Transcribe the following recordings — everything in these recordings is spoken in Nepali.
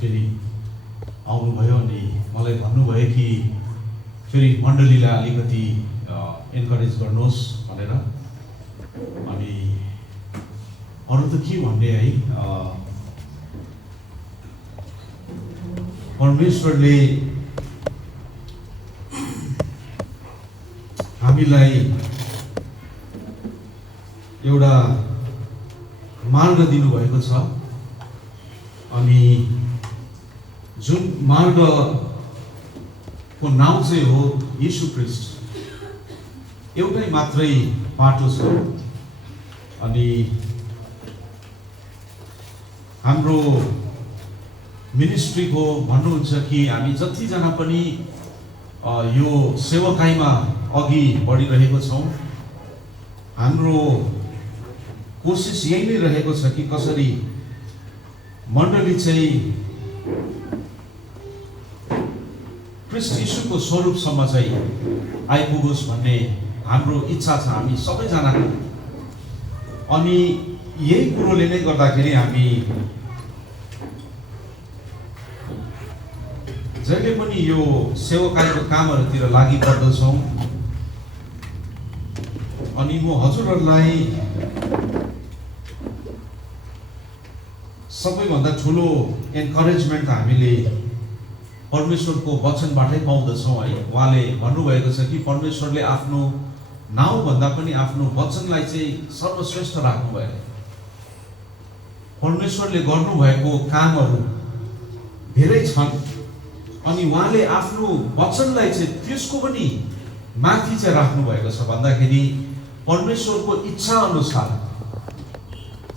फेरि आउनुभयो अनि मलाई भन्नुभयो कि फेरि मण्डलीलाई अलिकति एन्करेज गर्नुहोस् भनेर। अनि अरू त के भन्ने है, परमेश्वरले हामीलाई एउटा मार्ग दिनुभएको छ अनि जुन मार्गको नाउँ चाहिँ हो येशू ख्रीष्ट। एउटै मात्रै बाटो छ अनि हाम्रो मिनिस्ट्रीको भन्नुहुन्छ कि हामी जतिजना पनि यो सेवकाईमा अघि बढिरहेको छौँ, हाम्रो कोसिस यही नै रहेको छ कि कसरी मण्डली चाहिँ ख्रीष्ट येशूको स्वरूपसम्म चाहिँ आइपुगोस् भन्ने हाम्रो इच्छा छ हामी सबैजनाको। अनि यही कुरोले नै गर्दाखेरि हामी जहिले पनि यो सेवकाईको कामहरूतिर लागि पर्दछौँ। अनि म हजुरहरूलाई सबैभन्दा ठुलो एन्करेजमेन्ट हामीले परमेश्वरको वचनबाटै पाउँदछौँ है। उहाँले भन्नुभएको छ कि परमेश्वरले आफ्नो नाउँभन्दा पनि आफ्नो वचनलाई चाहिँ सर्वश्रेष्ठ राख्नुभयो। परमेश्वरले गर्नुभएको कामहरू धेरै छन् अनि उहाँले आफ्नो वचनलाई चाहिँ त्यसको पनि माथि चाहिँ राख्नु भएको छ भन्दाखेरि परमेश्वरको इच्छा अनुसार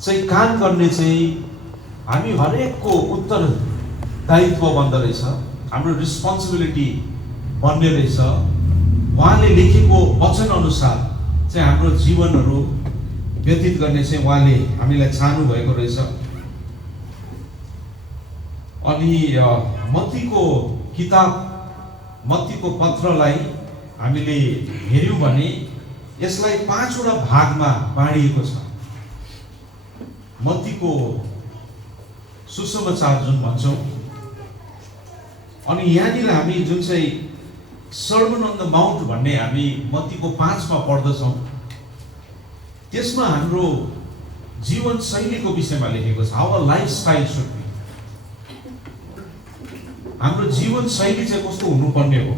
चाहिँ काम गर्ने चाहिँ हामी हरेकको उत्तरदायित्व बन्द रहेछ, हाम्रो रिस्पोन्सिबिलिटी बन्ने रहेछ। उहाँले लेखेको वचन अनुसार चाहिँ हाम्रो जीवनहरू व्यतीत गर्ने चाहिँ उहाँले हामीलाई चाहनु भएको रहेछ। अनि मत्तीको किताब, मत्तीको पत्रलाई हामीले हेर्यौँ भने यसलाई 5 वटा भागमा बाँडिएको छ। मत्तीको सुसमाचार जुन भन्छौँ, अनि यहाँनिर हामी जुन चाहिँ सर्मन अन द माउन्ट भन्ने हामी मत्तीको 5 मा पढ्दछौँ, त्यसमा हाम्रो जीवन शैलीको विषयमा लेखेको छ। How a lifestyle should be, हाम्रो जीवन शैली चाहिँ कस्तो हुनुपर्ने हो,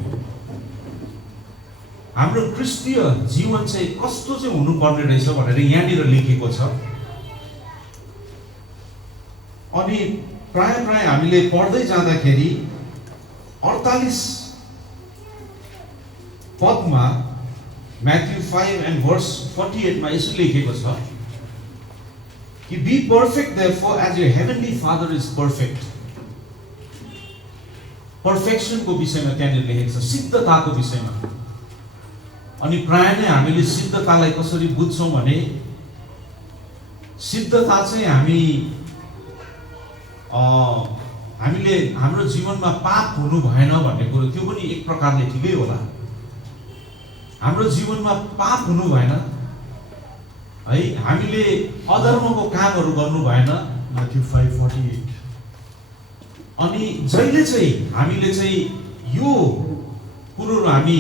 हाम्रो क्रिस्तीय जीवन चाहिँ कस्तो चाहिँ हुनुपर्ने रहेछ भनेर यहाँनिर लेखेको छ। अनि प्राय हामीले पढ्दै जाँदाखेरि 48 पदमा म्याथ्यु 5 and verse 48 मा यसो लेखेको छ कि be perfect therefore as your heavenly father is perfect. पर्फेक्सनको विषयमा त्यहाँनिर लेखेको छ, सिद्धताको विषयमा। अनि प्राय नै हामीले सिद्धतालाई कसरी बुझ्छौँ भने सिद्धता चाहिँ हामीले हाम्रो जीवनमा पाप हुनु भएन भन्ने कुरो, त्यो पनि एक प्रकारले ठिकै होला। हाम्रो जीवनमा पाप हुनु भएन है, हामीले अधर्मको कामहरू गर्नु भएन, म्याथ्यु 5:48। अनि जहिले चाहिँ हामीले चाहिँ यो कुरोहरू हामी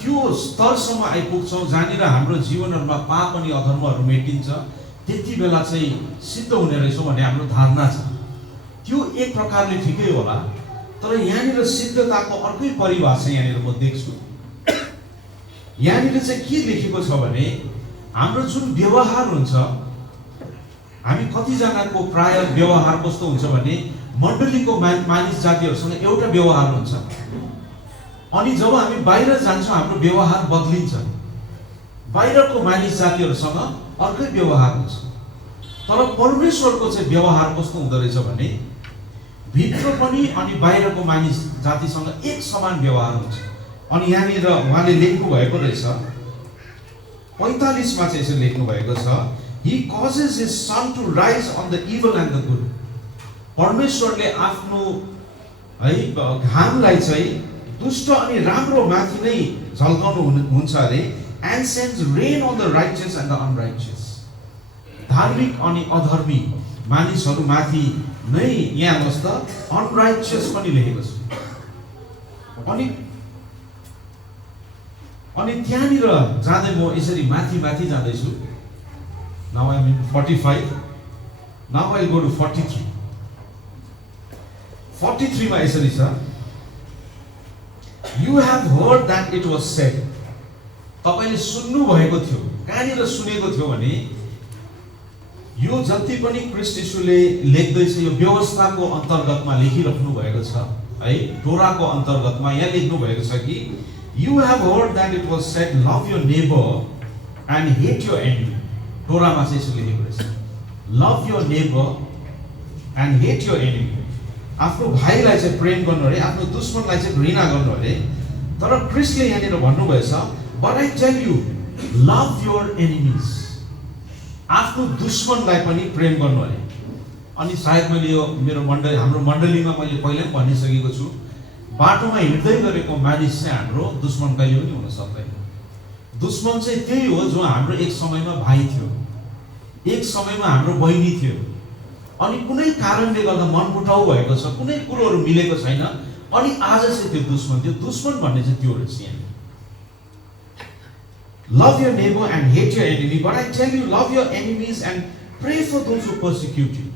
त्यो स्तरसम्म आइपुग्छौँ जहाँनिर हाम्रो जीवनहरूमा पाप अनि अधर्महरू मेटिन्छ, त्यति बेला चाहिँ सिद्ध हुने रहेछौँ भन्ने हाम्रो धारणा छ। त्यो एक प्रकारले ठिकै होला, तर यहाँनिर सिद्धताको अर्कै परिभाषा यहाँनिर म देख्छु। यहाँनिर चाहिँ के लेखेको छ भने हाम्रो जुन व्यवहार हुन्छ, हामी कतिजनाको प्राय व्यवहार कस्तो हुन्छ भने मण्डलीको मानिस जातिहरूसँग एउटा व्यवहार हुन्छ, अनि जब हामी बाहिर जान्छौँ हाम्रो व्यवहार बदलिन्छ, बाहिरको मानिस जातिहरूसँग अर्कै व्यवहार हुन्छ। तर परमेश्वरको चाहिँ व्यवहार कस्तो हुँदो रहेछ भने भित्र पनि अनि बाहिरको मानिस जातिसँग एक समान व्यवहार हुन्छ। अनि यहाँनिर उहाँले लेख्नु भएको रहेछ 45 मा चाहिँ यसो लेख्नु भएको छ, He causes his sun to rise on the evil and the good। परमेश्वरले आफ्नो है घामलाई चाहिँ दुष्ट अनि राम्रो माथि नै झल्काउनु हुन्छ अरे, and sends rain on the righteous and the unrighteous। धार्मिक अनि अधर्मी मानिसहरूमाथि नै यहाँ हेर्नुहोस् त अनराइचियस पनि लेखेको छ। अनि त्यहाँनिर जाँदै म यसरी माथि माथि जाँदैछु। Now I in 45, now I go to 43। 43 मा यसरी छ, you have heard that it was said. तपाईले सुन्नु भएको थियो, कहाँनिर सुनेको थियो भने यो जति पनि ख्रीष्ट यीशुले लेख्दैछ यो व्यवस्थाको अन्तर्गतमा लेखिराख्नु भएको छ है, टोराको अन्तर्गतमा यहाँ लेख्नु भएको छ कि you have heard that it was said love your neighbour and hate your enemy. टोरामा चाहिँ यसो लेखेको रहेछ, love your neighbour and hate your enemy. आफ्नो भाइलाई चाहिँ प्रेम गर्नु अरे, आफ्नो दुश्मनलाई चाहिँ घृणा गर्नु अरे। तर ख्रीष्टले यहाँनिर भन्नुभएछ, but I tell you love your enemies. आफ्नो दुश्मनलाई पनि प्रेम गर्नु अरे। अनि सायद मैले यो मेरो हाम्रो मण्डलीमा मैले पहिला पनि भनिसकेको छु, बाटोमा हिँड्दै गरेको मानिस चाहिँ हाम्रो दुश्मन कहिले पनि हुन सक्दैन। दुश्मन चाहिँ त्यही हो जो हाम्रो एक समयमा भाइ थियो, एक समयमा हाम्रो बहिनी थियो, अनि कुनै कारणले गर्दा मनमुटाउ भएको छ, कुनै कुरोहरू मिलेको छैन, अनि आज चाहिँ त्यो दुश्मन, त्यो दुश्मन भन्ने चाहिँ त्यो रहेछ यहाँ। Love your neighbor and hate your enemy, but I tell you, love your enemies and pray for those who persecute you.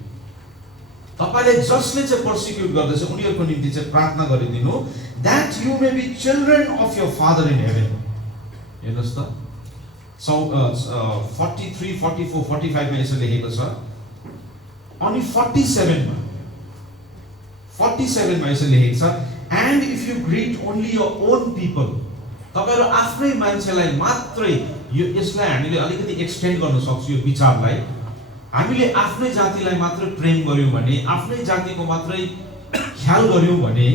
तपाईले जसले चाहिँ पर्सिक्युट गर्दैछ उनीहरूको निम्ति चाहिँ प्रार्थना गरिदिनु, that you may be children of your Father in heaven. हेर्नुहोस् त, 43, 44, 45 मा यसो लेखेको छ। अनि 47 मा यसो लेखेको छ, and if you greet only your own people, तपाईहरु आफ्नै मान्छेलाई मात्रै, यो यसलाई हामीले अलिकति एक्सटेन्ड गर्न सक्छौँ यो विचारलाई। हामीले आफ्नै जातिलाई मात्रै प्रेम गर्यौं भने, आफ्नै जातिको मात्रै ख्याल गर्यौं भने,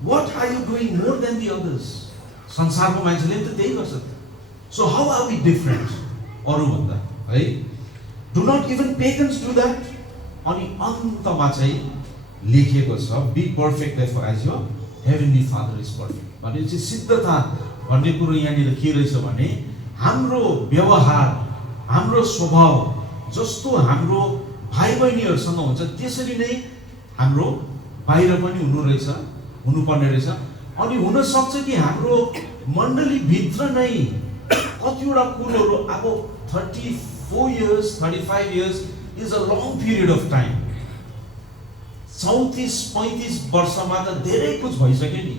what are you doing more than the others? संसारको मान्छेले त त्यही गर्छ। So how are we different अरु भन्दा है? Do not even pagans do that? अनि अन्तमा चाहिँ लेखिएको छ, be perfect therefore as your heavenly Father is perfect। भनेपछि सिद्धता भन्ने कुरो यहाँनिर के रहेछ भने हाम्रो व्यवहार, हाम्रो स्वभाव जस्तो हाम्रो भाइ बहिनीहरूसँग हुन्छ त्यसरी नै हाम्रो बाहिर पनि हुनुपर्ने रहेछ। अनि हुन सक्छ कि हाम्रो मण्डली भित्र नै कतिवटा कुरोहरू, अब 34 years, 35 years is a long period of time। 34-35 वर्षमा त धेरै कुछ भइसक्यो नि।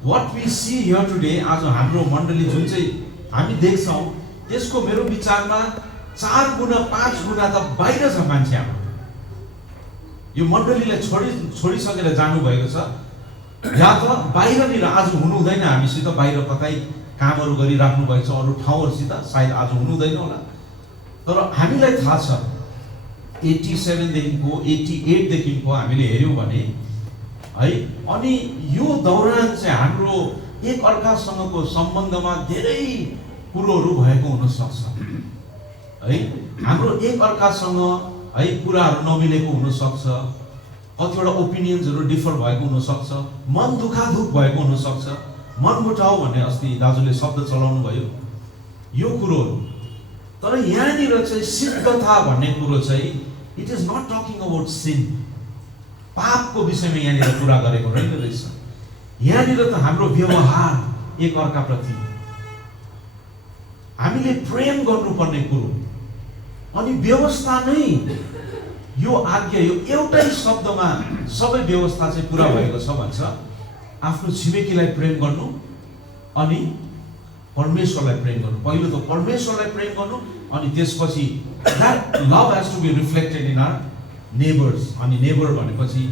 What we see here today, आज हाम्रो मण्डली जुन चाहिँ हामी देख्छौँ त्यसको मेरो विचारमा 4 गुणा 5 गुणा त बाहिर छ मान्छे हाम्रो। यो मण्डलीलाई छोडिसकेर जानु भएको छ, या त बाहिरनिर आज हुनु हुँदैन, हामीसित बाहिर कतै कामहरू गरिराख्नु भएको छ अरू ठाउँहरूसित, सायद आज हुनु हुँदैन होला। तर हामीलाई थाहा छ 87 देखिको 88 देखिको हामीले हेर्यौं भने है, अनि यो दौरान चाहिँ हाम्रो एक अर्कासँगको सम्बन्धमा धेरै कुरोहरू भएको हुन सक्छ है। हाम्रो एक अर्कासँग है कुराहरू नमिलेको हुन सक्छ, कतिवटा ओपिनियन्सहरू डिफर भएको हुन सक्छ, मन दुखादुख भएको हुन सक्छ, मन मुटाउ भन्ने अस्ति दाजुले शब्द चलाउनु भयो, यो कुरोहरू। तर यहाँनिर चाहिँ सिद्धता भन्ने कुरो चाहिँ it is not talking about sin, पापको विषयमा यहाँनिर कुरा गरेको रहेछ। यहाँनिर त हाम्रो व्यवहार एक अर्काप्रति हामीले प्रेम गर्नुपर्ने कुरो, अनि व्यवस्था नै यो आज्ञा, यो एउटै शब्दमा सबै व्यवस्था चाहिँ पुरा भएको छ भन्छ। आफ्नो छिमेकीलाई प्रेम गर्नु अनि परमेश्वरलाई प्रेम गर्नु। पहिलो त परमेश्वरलाई प्रेम गर्नु, अनि त्यसपछि that love has to be reflected in our neighbors। अनि नेबर भनेपछि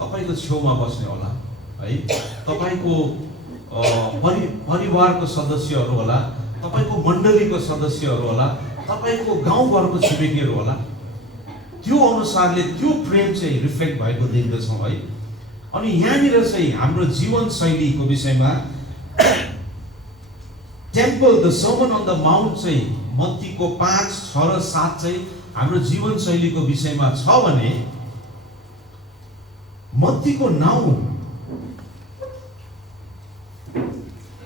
तपाईको छेउमा बस्ने होला है, तपाईको परिवारको सदस्यहरू होला, तपाईको मण्डलीको सदस्यहरू होला, तपाईको गाउँघरको छिमेकीहरू होला। त्यो अनुसारले त्यो प्रेम चाहिँ रिफ्लेक्ट भएको देख्दछौँ है। अनि यहाँनिर चाहिँ हाम्रो जीवन शैलीको विषयमा temple the sermon on the mount चाहिँ मत्तीको 5, 6 र 7 चाहिँ हाम्रो जीवन शैलीको विषयमा छ भने मत्तीको 9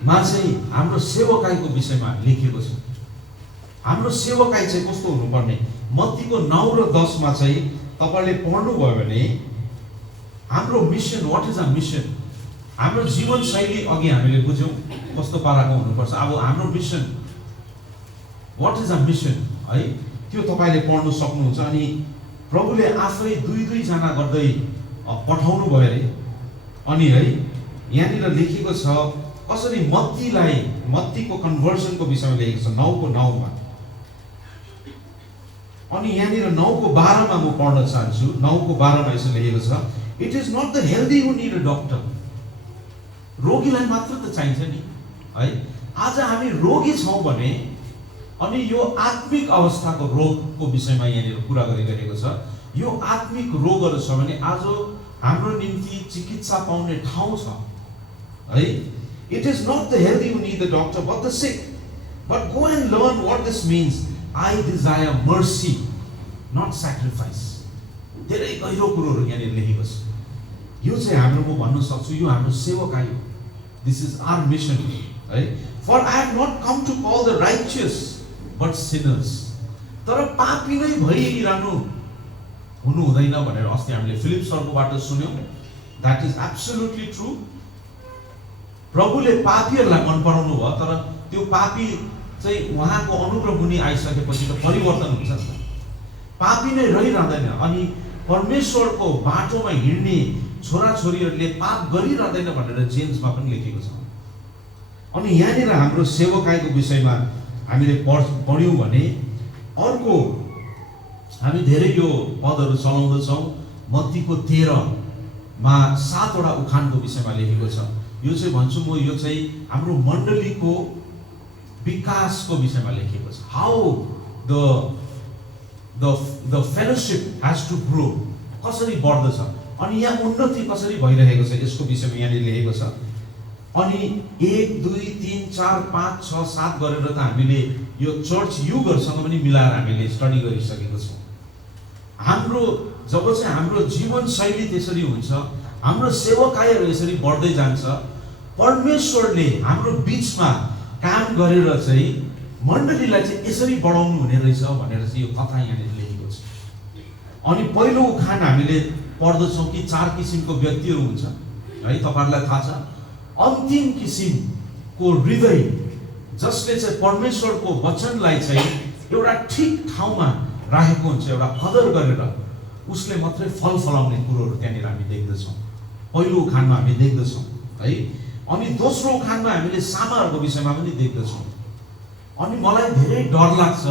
मा चाहिँ हाम्रो सेवकाईको विषयमा लेखिएको छ। हाम्रो सेवकाई चाहिँ कस्तो हुनुपर्ने, मत्तीको 9 र 10 मा चाहिँ तपाईले पढ्नुभयो भने हाम्रो mission, what is a mission, हाम्रो जीवन शैली अघि हामीले बुझ्यौं कस्तो पाराको हुनुपर्छ। अब हाम्रो mission, what is a mission है, त्यो तपाईले पढ्न सक्नुहुन्छ। अनि प्रभुले आफै दुई जना गर्दै पठाउनु भयो रे। अनि है यहाँनिर लेखेको छ कसरी मत्तीको कन्भर्सनको विषयमा लेखेको छ 9 को 9 मा। अनि यहाँनिर 9 को 12 मा म पढ्न चाहन्छु। 9 को 12 मा यसो लेखेको छ, it is not the healthy who need a doctor. रोगीलाई मात्र त चाहिन्छ नि है। आज हामी रोगी छौं भने अनि यो आत्मिक अवस्थाको रोगको विषयमा यहाँनिर कुरा गरिरहेको छ। यो आत्मिक रोगहरू छ भने आज हाम्रो निम्ति चिकित्सा पाउने ठाउँ छ है। It is not the healthy who need the doctor but the sick, but go and learn what this means. I desire mercy not sacrifice. धेरै गहिरो कुरोहरू यहाँनिर लेखेको छ। यो चाहिँ हाम्रो म भन्न सक्छु यो हाम्रो सेवकाई हो। दिस इज आवर मिसन है। For I have not come to call the righteous but sinners. तर पापी नै भइरहनु हुनु हुँदैन भनेर अस्ति हामीले फिलिप सरकोबाट सुन्यौं। That is absolutely true. प्रभुले पापीहरूलाई मन पराउनु भयो, तर त्यो पापी चाहिँ उहाँको अनुग्रह मुनि आइसकेपछि त परिवर्तन हुन्छ नि। पापी नै रहिरहँदैन। अनि परमेश्वरको बाटोमा हिँड्ने छोराछोरीहरूले पाप गरिरहँदैन भनेर जेम्समा पनि लेखेको छ। अनि यहाँनिर हाम्रो सेवकाईको विषयमा हामीले पढ्यौं भने अर्को हामी धेरै यो पदहरू चलाउँदछौँ। मत्तीको 13 मा 7 वटा उखानको विषयमा लेखेको छ। यो चाहिँ भन्छु म, यो चाहिँ हाम्रो मण्डलीको विकासको विषयमा लेखेको छ। How the fellowship has to grow, कसरी बढ्दछ अनि यहाँ उन्नति कसरी भइरहेको छ यसको विषयमा यहाँनिर लेखेको छ। अनि 1 2 3 4 5 6 7 गरेर त हामीले यो चर्च युगहरुसँग पनि मिलाएर हामीले स्टडी गरिसकेको छौं। हाम्रो जब चाहिँ हाम्रो जीवन शैली त्यसरी हुन्छ, हाम्रो सेवकाईहरु यसरी बढ्दै जान्छ, परमेश्वरले हाम्रो बीचमा काम गरेर चाहिँ मण्डलीलाई चाहिँ यसरी बढाउनु हुने रहेछ भनेर चाहिँ यो कथा यहाँनिर लेखेको छ। अनि पहिलो उखान हामीले पढ्दछौं कि 4 किसिमको व्यक्तिहरु हुन्छ है, तपाईहरुलाई थाहा छ। अन्तिम किसिमको हृदय जसले चाहिँ परमेश्वरको वचनलाई चाहिँ एउटा ठीक ठाउँमा राखेको हुन्छ, एउटा कदर गरेर उसले मात्रै फल फलाउने कुरोहरु त्यहाँनिर हामी देख्दछौं। पहिलो उखानमा हामी देख्दछौं है। अनि दोस्रो उखानमा हामीले सामाहरुको विषयमा पनि देख्दछौं। अनि मलाई धेरै डर लाग्छ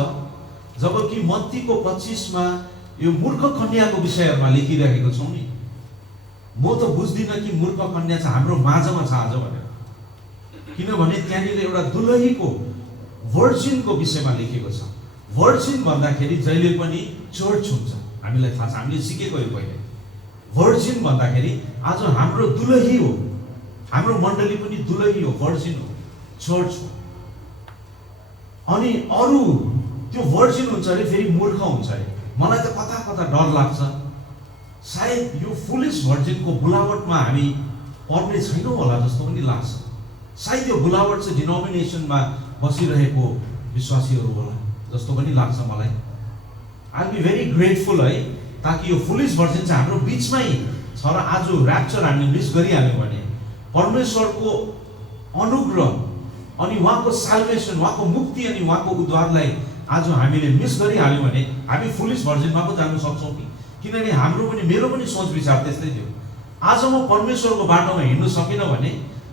जबकि मत्तीको 25 मा यो मूर्ख कन्याको विषयहरुमा लेखिरहेको छौं नि। म त बुझ्दिन कि मूर्ख कन्या चाहिँ हाम्रो माझमा छ आज भनेर, किनभने त्यहाँनिर एउटा दुलहीको भर्जिनको विषयमा लेखेको छ। भर्जिन भन्दाखेरि जहिले पनि चर्च हुन्छ, हामीलाई थाहा छ, हामीले सिकेको यो पहिले। भर्जिन भन्दाखेरि आज हाम्रो दुलही हो, हाम्रो मण्डली पनि दुलही हो, भर्जिन हो, चर्च हो। अनि अरु त्यो भर्जिन हुन्छ अरे फेरि मूर्ख हुन्छ अरे। मलाई त कता कता डर लाग्छ, सायद यो फुलिस भर्जिनको बुलावटमा हामी पर्ने छैनौं होला जस्तो पनि लाग्छ। सायद यो बुलावट चाहिँ डिनोमिनेसनमा बसिरहेको विश्वासीहरु होला जस्तो पनि लाग्छ मलाई। I will be very grateful है, ताकि यो फुलिस भर्जिन चाहिँ हाम्रो बीचमै छ र आज र्याप्चर हामीले मिस गरिहाल्यौं भने परमेश्वरको अनुग्रह अनि उहाँको साल्भेसन, उहाँको मुक्ति अनि उहाँको उद्धारलाई आज हामीले मिस गरिहाल्यौं भने हामी फुलिस भर्जिनमा पो जान सक्छौं कि? किनभने हाम्रो पनि मेरो पनि सोच विचार त्यस्तै थियो। आज म परमेश्वरको बाटोमा हिँड्न सकिन भने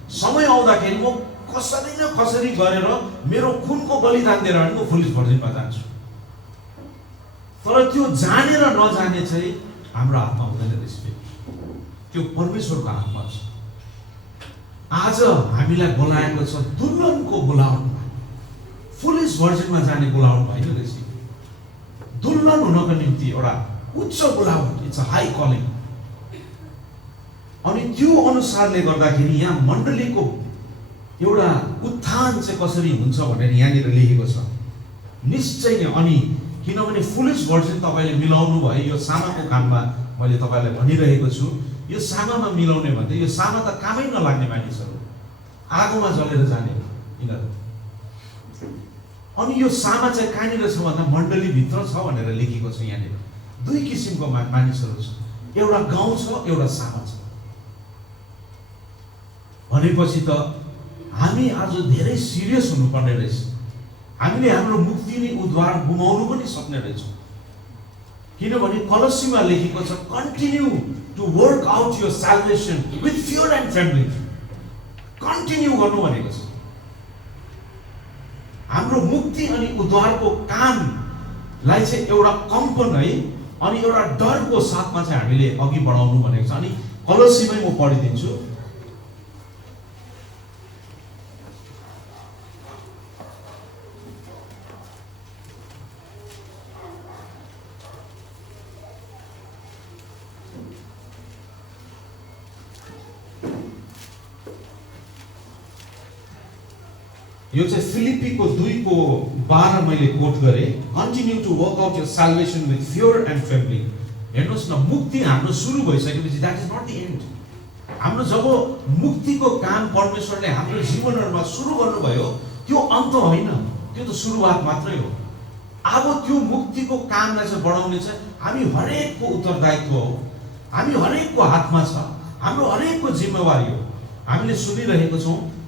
समय आउँदाखेरि म कसरी न कसरी गरेर मेरो खुनको बलिदान दिएर म फुलिस भर्जिनमा जान्छु। तर त्यो जानेर नजाने चाहिँ हाम्रो हातमा हुँदैन रहेछ, त्यो परमेश्वरको हातमा छ। आज हामीलाई बोलाएको छ दुल्हनको बोलावटमा, फुलिस भर्जिनमा जाने बोलावट होइन रहेछ। दुल्हन हुनको निम्ति एउटा उच्च बोलावट, इट्स अ हाई कलिङ। अनि त्यो अनुसारले गर्दाखेरि यहाँ मण्डलीको एउटा उत्थान चाहिँ कसरी हुन्छ भनेर यहाँनिर लेखेको छ। निश्चय नै, अनि किनभने फुलिस भर्जिन तपाईले मिलाउनु भयो, यो सामाको काममा मैले तपाईलाई भनिरहेको छु। यो सामामा मिलाउने भन्दा यो सामा त कामै नलाग्ने मानिसहरु, आगोमा जलेर जाने यिनीहरु। अनि यो सामा चाहिँ कहाँनिर छ भन्दा मण्डलीभित्र छ भनेर लेखेको छ। यहाँनिर दुई किसिमको मानिसहरू छ, एउटा गाउँ छ, एउटा सामा छ। भनेपछि त हामी आज धेरै सिरियस हुनुपर्ने रहेछ। हामीले हाम्रो मुक्ति नि उद्धार गुमाउनु पनि सक्ने रहेछौँ। किनभने कलसीमा लेखेको छ, continue to work out your salvation with fear and trembling. Continue गर्नु भनेको छ। हाम्रो मुक्ति अनि उद्धारको कामलाई चाहिँ एउटा कम्पन है अनि एउटा डरको साथमा चाहिँ हामीले अघि बढाउनु भनेको छ। अनि कलसीमै म पढिदिन्छु। यो चाहिँ फिलिपीको 2:12 मैले कोट गरेँ। Continue to work out your salvation with fear and trembling. हेर्नुहोस् न, मुक्ति हाम्रो सुरु भइसकेपछि that is not the end. हाम्रो जब मुक्तिको काम परमेश्वरले हाम्रो जीवनहरूमा सुरु गर्नुभयो, त्यो अन्त होइन, त्यो त सुरुवात मात्रै हो। अब त्यो मुक्तिको कामलाई चाहिँ बढाउने चाहिँ हामी हरेकको उत्तरदायित्व हो, हामी हरेकको हातमा छ, हाम्रो हरेकको जिम्मेवारी हो। हामीले सुनिरहेको छौँ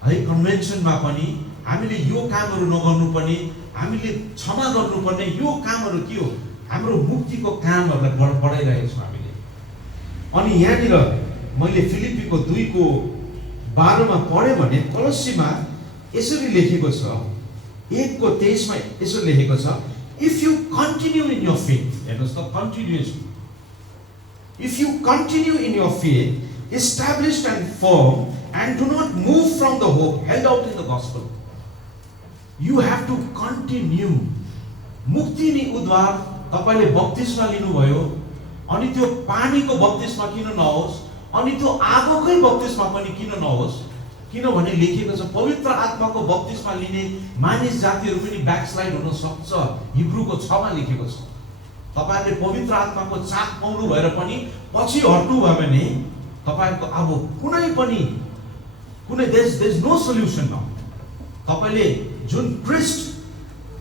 है, कन्भेन्सनमा पनि हामीले यो कामहरू नगर्नुपर्ने, हामीले क्षमा गर्नुपर्ने, यो कामहरू के हो? हाम्रो मुक्तिको कामहरूलाई बढाइरहेको छौँ हामीले। अनि यहाँनिर मैले फिलिपीको 2:12 पढेँ भने कलसीमा यसरी लेखेको छ, 1:23 यसो लेखेको छ, if you continue in your faith. हेर्नुहोस् त, continuation. If you continue in your faith, established and form, and do not move from the hope held out in the gospel. You have to continue. मुक्ति नि उद्धार तपाईले बप्तिस्मा लिनुभयो, अनि त्यो पानीको बप्तिस्मा किन नहोस्, अनि त्यो आगोकै बप्तिस्मा पनि किन नहोस्? किनभने लेखेको छ, पवित्र आत्माको बप्तिस्मा लिने मानिस जातिहरू पनि ब्याकस्लाइड हुन सक्छ। हिब्रूको 6 लेखेको छ। तपाईहरुले पवित्र आत्माको चाख पाउनु भएर पनि पछि हट्नु भयो भने तपाईहरुको अब कुनै पनि there's no solution now. तपाईले जुन क्रिस्ट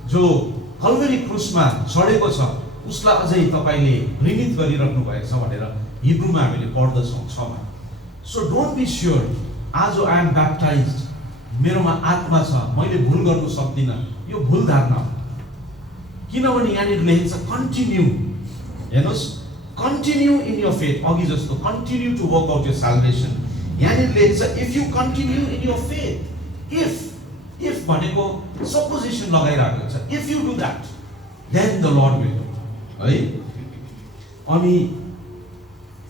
जो कल्भरी क्रुसमा चढेको छ उसलाई अझै तपाईले घृणित गरिराख्नु भएको छ भनेर हिब्रूमा हामीले पढ्दछौँ 6 मा। सो डोन्ट बी श्योर आज आई एम ब्याप्टाइज्ड, मेरोमा आत्मा छ, मैले भुल गर्नु सक्दिनँ, यो भुल धारणा हो। किनभने यहाँनिर लेखेको छ कन्टिन्यू। हेर्नुहोस्, कन्टिन्यू इन योर फेथ, अघि जस्तो continue to work out your salvation. यहाँनिर लेखेको छ if you continue in your faith. If भनेको सपोजिसन लगाइरहेको छ, if you do that then the Lord will do है। अनि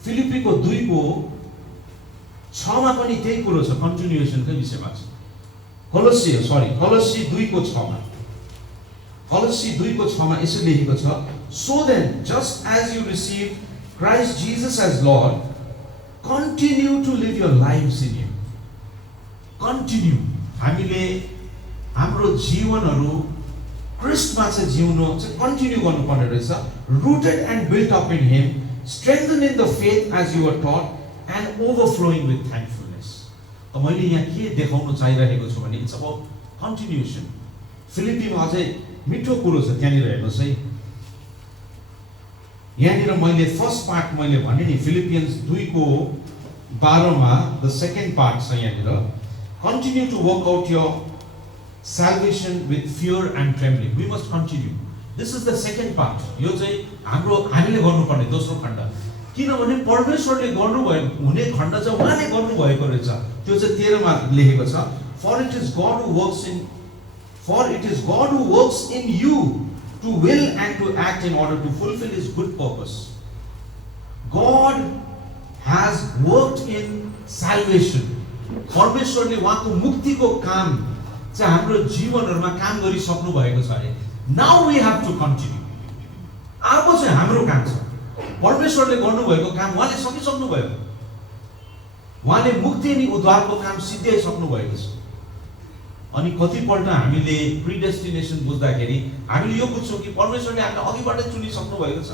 फिलिपीको 2:6 मा पनि त्यही कुरो छ, कन्टिन्युएसनकै विषयमा छ। कलसी 2:6 मा, कलसी 2:6 मा यसो लेखेको छ, so then just as you receive Christ Jesus as Lord, continue to live your lives in him. Continue. हामीले हाम्रो जीवनहरू क्रिस्टमा चाहिँ जिउनु चाहिँ कन्टिन्यू गर्नुपर्ने रहेछ। rooted and built up in him, strengthened in the faith as you were taught, and overflowing with thankfulness. त मैले यहाँ के देखाउन चाहिरहेको छु भने इट्स अबाउट कन्टिन्युएसन। फिलिपीमा अझै मिठो कुरो छ, त्यहाँनिर हेर्नुहोस् है। यहाँनिर मैले फर्स्ट पार्ट मैले भने नि, फिलिपियन्स 2:12 मा द सेकेन्ड पार्ट छ यहाँनिर, continue to work out your salvation with fear and trembling. We must continue. This is the second part. यो चाहिँ हामीले गर्नुपर्ने दोस्रो खण्ड। किनभने परमेश्वरले गर्नुभएको हुने खण्ड चाहिँ उहाँले गर्नुभएको रहेछ। त्यो चाहिँ 13 मा लेखेको छ, for it is God who works in you to will and to act in order to fulfill his good purpose. God has worked in salvation. परमेश्वरले उहाँको मुक्तिको काम चाहिँ हाम्रो जीवनहरुमा काम गरिसक्नु भएको छ अरे। Now we have to continue. अब चाहिँ हाम्रो काम छ। परमेश्वरले गर्नुभएको काम उहाँले सकिसक्नु भयो। उहाँले मुक्ति अनि उद्धारको काम सिद्ध्याइसक्नु भएको छ। अनि कतिपल्ट हामीले प्रिडेस्टिनेसन बुझ्दाखेरि हामीले यो बुझ्छौँ कि परमेश्वरले हामीलाई अघिबाटै चुनिसक्नु भएको छ।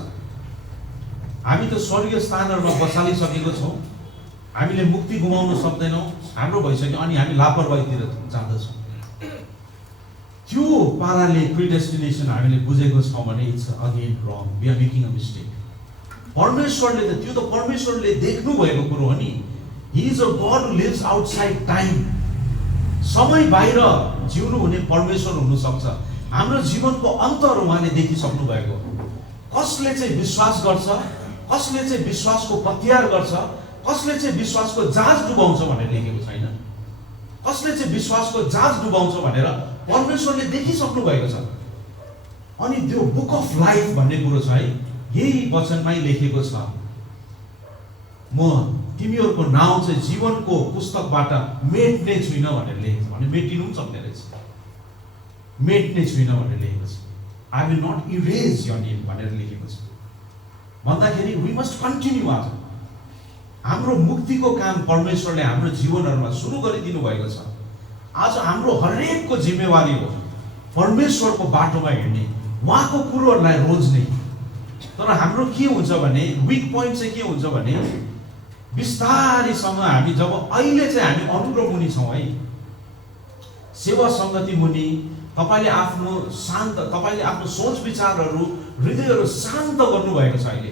हामी त स्वर्गीय स्थानहरुमा बसालिसकेको छौँ, हामीले मुक्ति गुमाउन सक्दैनौँ, हाम्रो भइसक्यो, अनि हामी लापरवाहीतिर जाँदछौँ। त्यो पाराले प्रिडेस्टिनेसन हामीले बुझेको छौँ भने it's again wrong, we are making a mistake. परमेश्वरले त त्यो त परमेश्वरले देख्नु भएको कुरो हो नि। He is a God who lives outside time. समय बाहिर जिउनु हुने परमेश्वर हुनु सक्छ। हाम्रो जीवनको अन्तहरू उहाँले देखिसक्नु भएको। कसले चाहिँ विश्वास गर्छ, कसले चाहिँ विश्वासको पत्यार गर्छ, कसले चाहिँ विश्वासको जहाज डुबाउँछ भनेर लेखेको छैन। कसले चाहिँ विश्वासको जहाज डुबाउँछ भनेर परमेश्वरले देखिसक्नु भएको छ। अनि त्यो बुक अफ लाइफ भन्ने कुरो छ है, यही वचनमै लेखेको छ, म तिमीहरूको नाउँ चाहिँ जीवनको पुस्तकबाट मेट्ने छुइनँ भनेर लेखेको छ। भने मेटिनु पनि सक्ने रहेछ, मेट्ने छुइनँ भनेर लेखेको छ। I will not erase your name भनेर लेखेको छ। भन्दाखेरि वी मस्ट कन्टिन्यू। आज हाम्रो मुक्तिको काम परमेश्वरले हाम्रो जीवनहरूमा सुरु गरिदिनु भएको छ। आज हाम्रो हरेकको जिम्मेवारी हो परमेश्वरको बाटोमा हिँड्ने, उहाँको कुरोहरूलाई रोज्ने। तर हाम्रो के हुन्छ भने विक पोइन्ट चाहिँ के हुन्छ भने बिस्तारैसँग हामी जब अहिले चाहिँ हामी अनुग्रह मुनि छौँ है, सेवा सङ्गति मुनि, तपाईँले आफ्नो शान्त, तपाईँले आफ्नो सोच विचारहरू, हृदयहरू शान्त गर्नुभएको छ। अहिले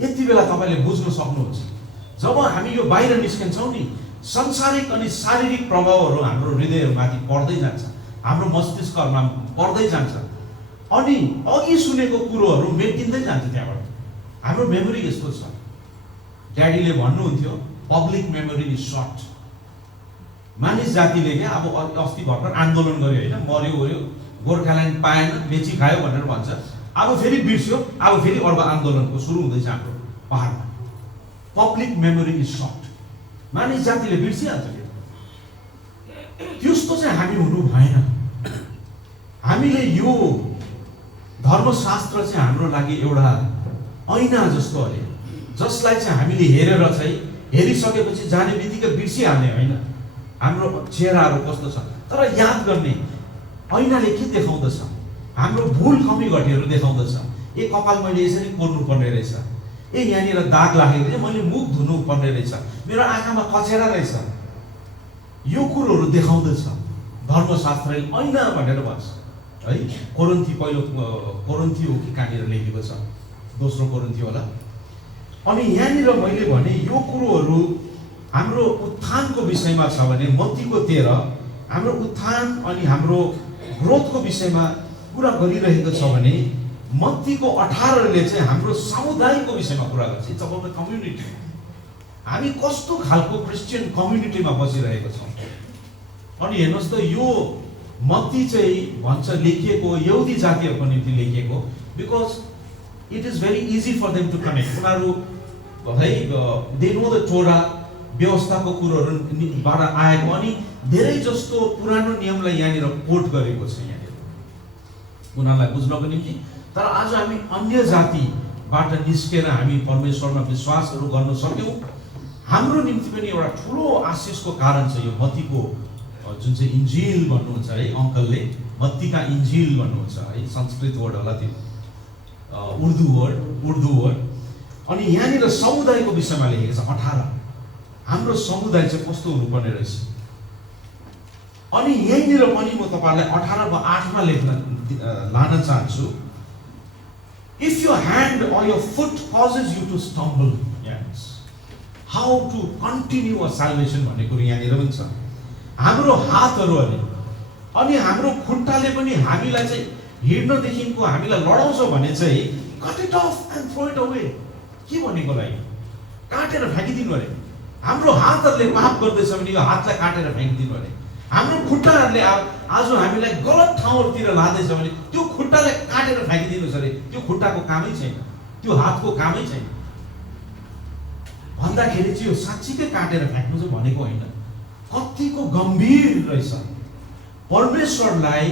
यति बेला तपाईँले बुझ्न सक्नुहुन्छ, जब हामी यो बाहिर निस्कन्छौँ नि, संसारिक अनि शारीरिक प्रभावहरू हाम्रो हृदयहरूमाथि पर्दै जान्छ, हाम्रो मस्तिष्कहरूमा पर्दै जान्छ, अनि अघि सुनेको कुरोहरू मेटिँदै जान्छ। त्यहाँबाट हाम्रो मेमोरी यस्तो छ, ड्याडीले भन्नुहुन्थ्यो पब्लिक मेमोरी इज सर्ट। मानिस जातिले क्या अब अस्ति भर्खर आन्दोलन गर्यो होइन, मर्यो गयो, गोर्खाल्यान्ड पाएन, बेची खायो भनेर भन्छ, अब फेरि बिर्स्यो, अब फेरि अर्को आन्दोलनको सुरु हुँदैछ हाम्रो पहाडमा। Public memory is short. मानिस जातिले बिर्सिहाल्छ। त्यस्तो चाहिँ हामी हुनु भएन। हामीले यो धर्मशास्त्र चाहिँ हाम्रो लागि एउटा ऐना जस्तो अरे, जसलाई चाहिँ हामीले हेरेर चाहिँ हेरिसकेपछि जाने बित्तिकै बिर्सिहाल्ने होइन हाम्रो चेहराहरू कस्तो छ। तर याद गर्ने ऐनाले के देखाउँदछ, हाम्रो भुल कमी घटीहरू देखाउँदछ। ए कपाल मैले यसरी कोर्नु पर्ने रहेछ, ए यहाँनिर दाग लागेको थियो, मैले मुख धुनु पर्ने रहेछ, मेरो आँखामा कचेरा रहेछ, यो कुरोहरू देखाउँदछ धर्मशास्त्रले ऐना भनेर भन्छ है। कोरिन्थी पहिलो कोरिन्थी हो कि कहाँनिर लेखेको छ, दोस्रो कोरिन्थी होला। अनि यहाँनिर मैले भने यो कुरोहरू हाम्रो उत्थानको विषयमा छ भने मत्तीको 13 हाम्रो उत्थान अनि हाम्रो ग्रोथको विषयमा कुरा गरिरहेको छ भने मत्तीको 18ले चाहिँ हाम्रो समुदायको विषयमा कुरा गर्छ। It's about the community. हामी कस्तो खालको क्रिस्चियन कम्युनिटीमा बसिरहेको छौँ। अनि हेर्नुहोस् त, यो मत्ती चाहिँ भन्छ लेखिएको यहुदी जातिहरूको निम्ति लेखिएको, because it is very easy for them to connect. उनीहरू है दे नो द टोरा, व्यवस्थाको कुरोहरूबाट आएको, अनि धेरै जस्तो पुरानो नियमलाई यहाँनिर कोट गरेको छ यहाँनिर उनीहरूलाई बुझ्नको निम्ति। तर आज हामी अन्य जातिबाट निस्केर हामी परमेश्वरमा विश्वासहरू गर्न सक्यौँ, हाम्रो निम्ति पनि एउटा ठुलो आशिषको कारण छ। यो मत्तीको जुन चाहिँ इन्जिल भन्नुहुन्छ है, अङ्कलले मत्तीका इन्जिल भन्नुहुन्छ है, संस्कृत वर्ड होला त्यो, उर्दू वर्ड। अनि यहाँनिर समुदायको विषयमा लेखेको छ 18। हाम्रो समुदाय चाहिँ कस्तो हुनुपर्ने रहेछ। अनि यहीँनिर पनि म तपाईँलाई 18:8मा लान चाहन्छु। If your hand or your foot causes you to stumble, yes, how to continue a salvation भन्ने कुरो यहाँनिर पनि छ। हाम्रो हातहरू अनि हाम्रो खुट्टाले पनि हामीलाई चाहिँ हिँड्नदेखिको हामीलाई लडाउँछ भने चाहिँ cut it off and throw it away. के भनेको लागि काटेर फ्याँकिदिनु अरे। हाम्रो हातहरूले पाप गर्दैछ भने यो हातलाई काटेर फ्याँकिदिनु अरे। हाम्रो खुट्टाहरूले आज हामीलाई गलत ठाउँहरूतिर लाँदैछ भने त्यो खुट्टालाई काटेर फ्याँकिदिनुहोस् अरे। त्यो खुट्टाको कामै छैन, त्यो हातको कामै छैन। भन्दाखेरि चाहिँ यो साँच्चीकै काटेर फ्याँक्नु चाहिँ भनेको होइन। कतिको गम्भीर रहेछ। परमेश्वरलाई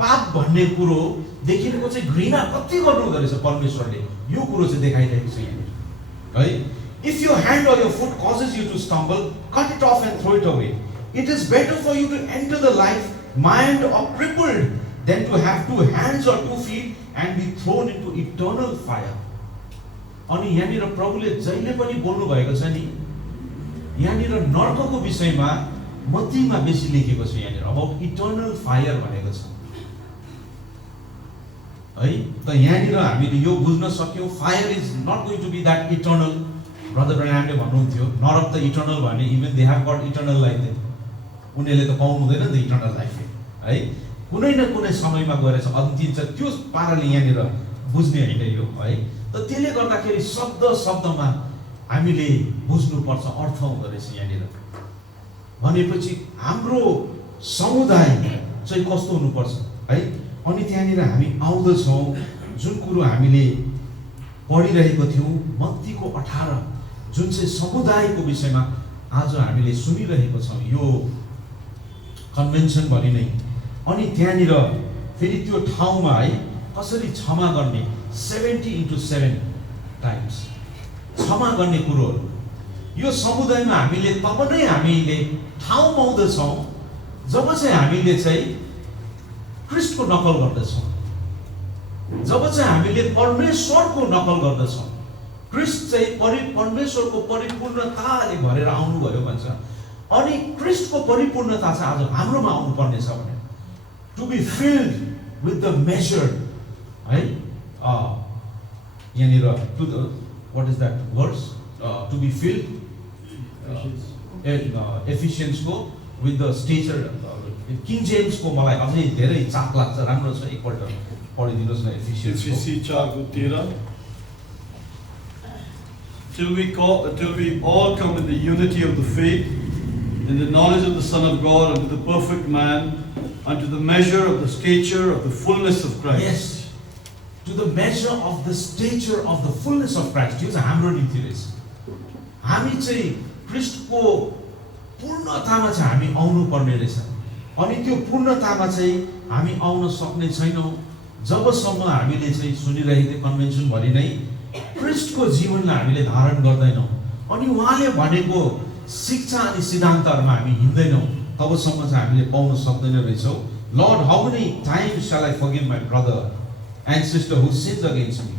पाप भन्ने कुरो देखिनुको चाहिँ घृणा कति गर्नु हुँदो रहेछ परमेश्वरले, यो कुरो चाहिँ देखाइरहेको छ यहाँनिर है। If your hand or your foot causes you to stumble, cut it off and throw it away. It is better for you to enter the life maimed or crippled than to have 2 hands or 2 feet and be thrown into eternal fire. अनि यहाँनिर प्रभुले जहिले पनि बोल्नु भएको छ नि, यहाँनिर नर्कको विषयमा मत्तीमा बेसी लेखेको छ यहाँनिर, अबाउट इटर्नल फायर भनेको छ। है। त यहाँनिर हामीले यो बुझ्न सक्यौँ fire is not going to be that eternal. Brother ब्रह्यामले भन्नुहुन्थ्यो नरक त इटर्नल भने even they have got eternal life, उनीहरूले त पाउनु हुँदैन नि त इटर्नल लाइफ है। कुनै न कुनै समयमा गएर चाहिँ अन्तिम छ, त्यो पाराले यहाँनिर बुझ्ने होइन यो है। त त्यसले गर्दाखेरि शब्दमा हामीले बुझ्नुपर्छ अर्थ हुँदो रहेछ यहाँनिर। भनेपछि हाम्रो समुदाय चाहिँ कस्तो हुनुपर्छ है। अनि त्यहाँनिर हामी आउँदछौँ, जुन कुरो हामीले पढिरहेको थियौँ मत्तीको 18, जुन चाहिँ समुदायको विषयमा आज हामीले सुनिरहेको छौँ यो कन्भेन्सन भरि नै। अनि त्यहाँनिर फेरि त्यो ठाउँमा है कसरी क्षमा गर्ने 70x7 टाइम्स क्षमा गर्ने कुरोहरू, यो समुदायमा हामीले तब नै हामीले ठाउँ पाउँदछौँ जब चाहिँ हामीले चाहिँ क्रिस्टको नकल गर्दछौँ, जब चाहिँ हामीले परमेश्वरको नकल गर्दछौँ। क्रिस्ट चाहिँ परमेश्वरको परिपूर्णताले भरेर आउनुभयो भन्छ। अनि क्रिस्टको परिपूर्णता चाहिँ आज हाम्रोमा आउनु पर्नेछ भने to be filled with the major है। यहाँनिर to the what is that words, to be filled एफिसियन्सको विथ द स्टेचर। किङ जेम्सको मलाई अझै धेरै चाप लाग्छ, राम्रो छ, एकपल्ट पढिदिनुहोस् न एफिसियन्स। Till we all come in the unity of the faith, in the knowledge of the Son of God, unto the perfect man, unto the measure of the stature of the fullness of Christ. Yes, to the measure of the stature of the fullness of Christ. यो चाहिँ हाम्रो निम्ति रहेछ। हामी चाहिँ क्रिस्टको पूर्णतामा चाहिँ हामी आउनु पर्ने रहेछ। अनि त्यो पूर्णतामा चाहिँ हामी आउन सक्ने छैनौँ जबसम्म हामीले चाहिँ सुनिरहेको कन्भेन्सन भरि नै क्रिस्टको जीवनलाई हामीले धारण गर्दैनौँ, अनि उहाँले भनेको शिक्षा अनि सिद्धान्तहरूमा हामी हिँड्दैनौँ, तबसम्म चाहिँ हामीले पाउन सक्दैन रहेछौँ। Lord, how many times shall I forgive my brother and sister who sins against me?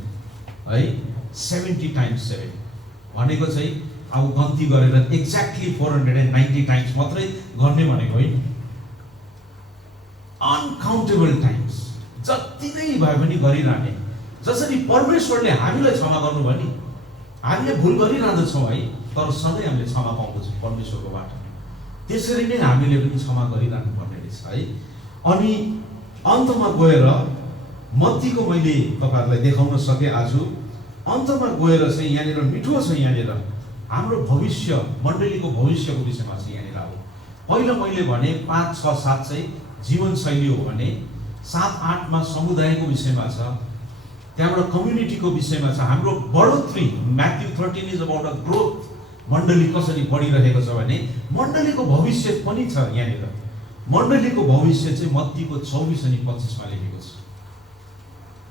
है 70x7 भनेको चाहिँ अब गन्ती गरेर एक्ज्याक्टली 490 टाइम्स मात्रै गर्ने भनेको होइन, अनकाउन्टेबल टाइम्स जति नै भए पनि गरिरहने। जसरी परमेश्वरले हामीलाई क्षमा गर्नुभयो नि, हामीले भुल गरिरहँदछौँ है, तर सधैँ हामीले क्षमा पाउँदछौँ परमेश्वरकोबाट, त्यसरी नै हामीले पनि क्षमा गरिरहनु पर्ने रहेछ है। अनि अन्तमा गएर मत्तीको मैले तपाईँहरूलाई देखाउन सकेँ आज। अन्तमा गएर चाहिँ यहाँनिर मिठो छ, यहाँनिर हाम्रो भविष्य मण्डलीको भविष्यको विषयमा छ। यहाँनिर अब पहिला मैले भने 5, 6, 7 चाहिँ जीवनशैली हो भने 7, 8मा समुदायको विषयमा छ, त्यहाँबाट कम्युनिटीको विषयमा छ, हाम्रो बढोत्तरी। Matthew 13 is about a growth. मण्डली कसरी बढिरहेको छ भने मण्डलीको भविष्य पनि छ यहाँनिर। मण्डलीको भविष्य चाहिँ मत्तीको 24 अनि 25मा लेखेको छ।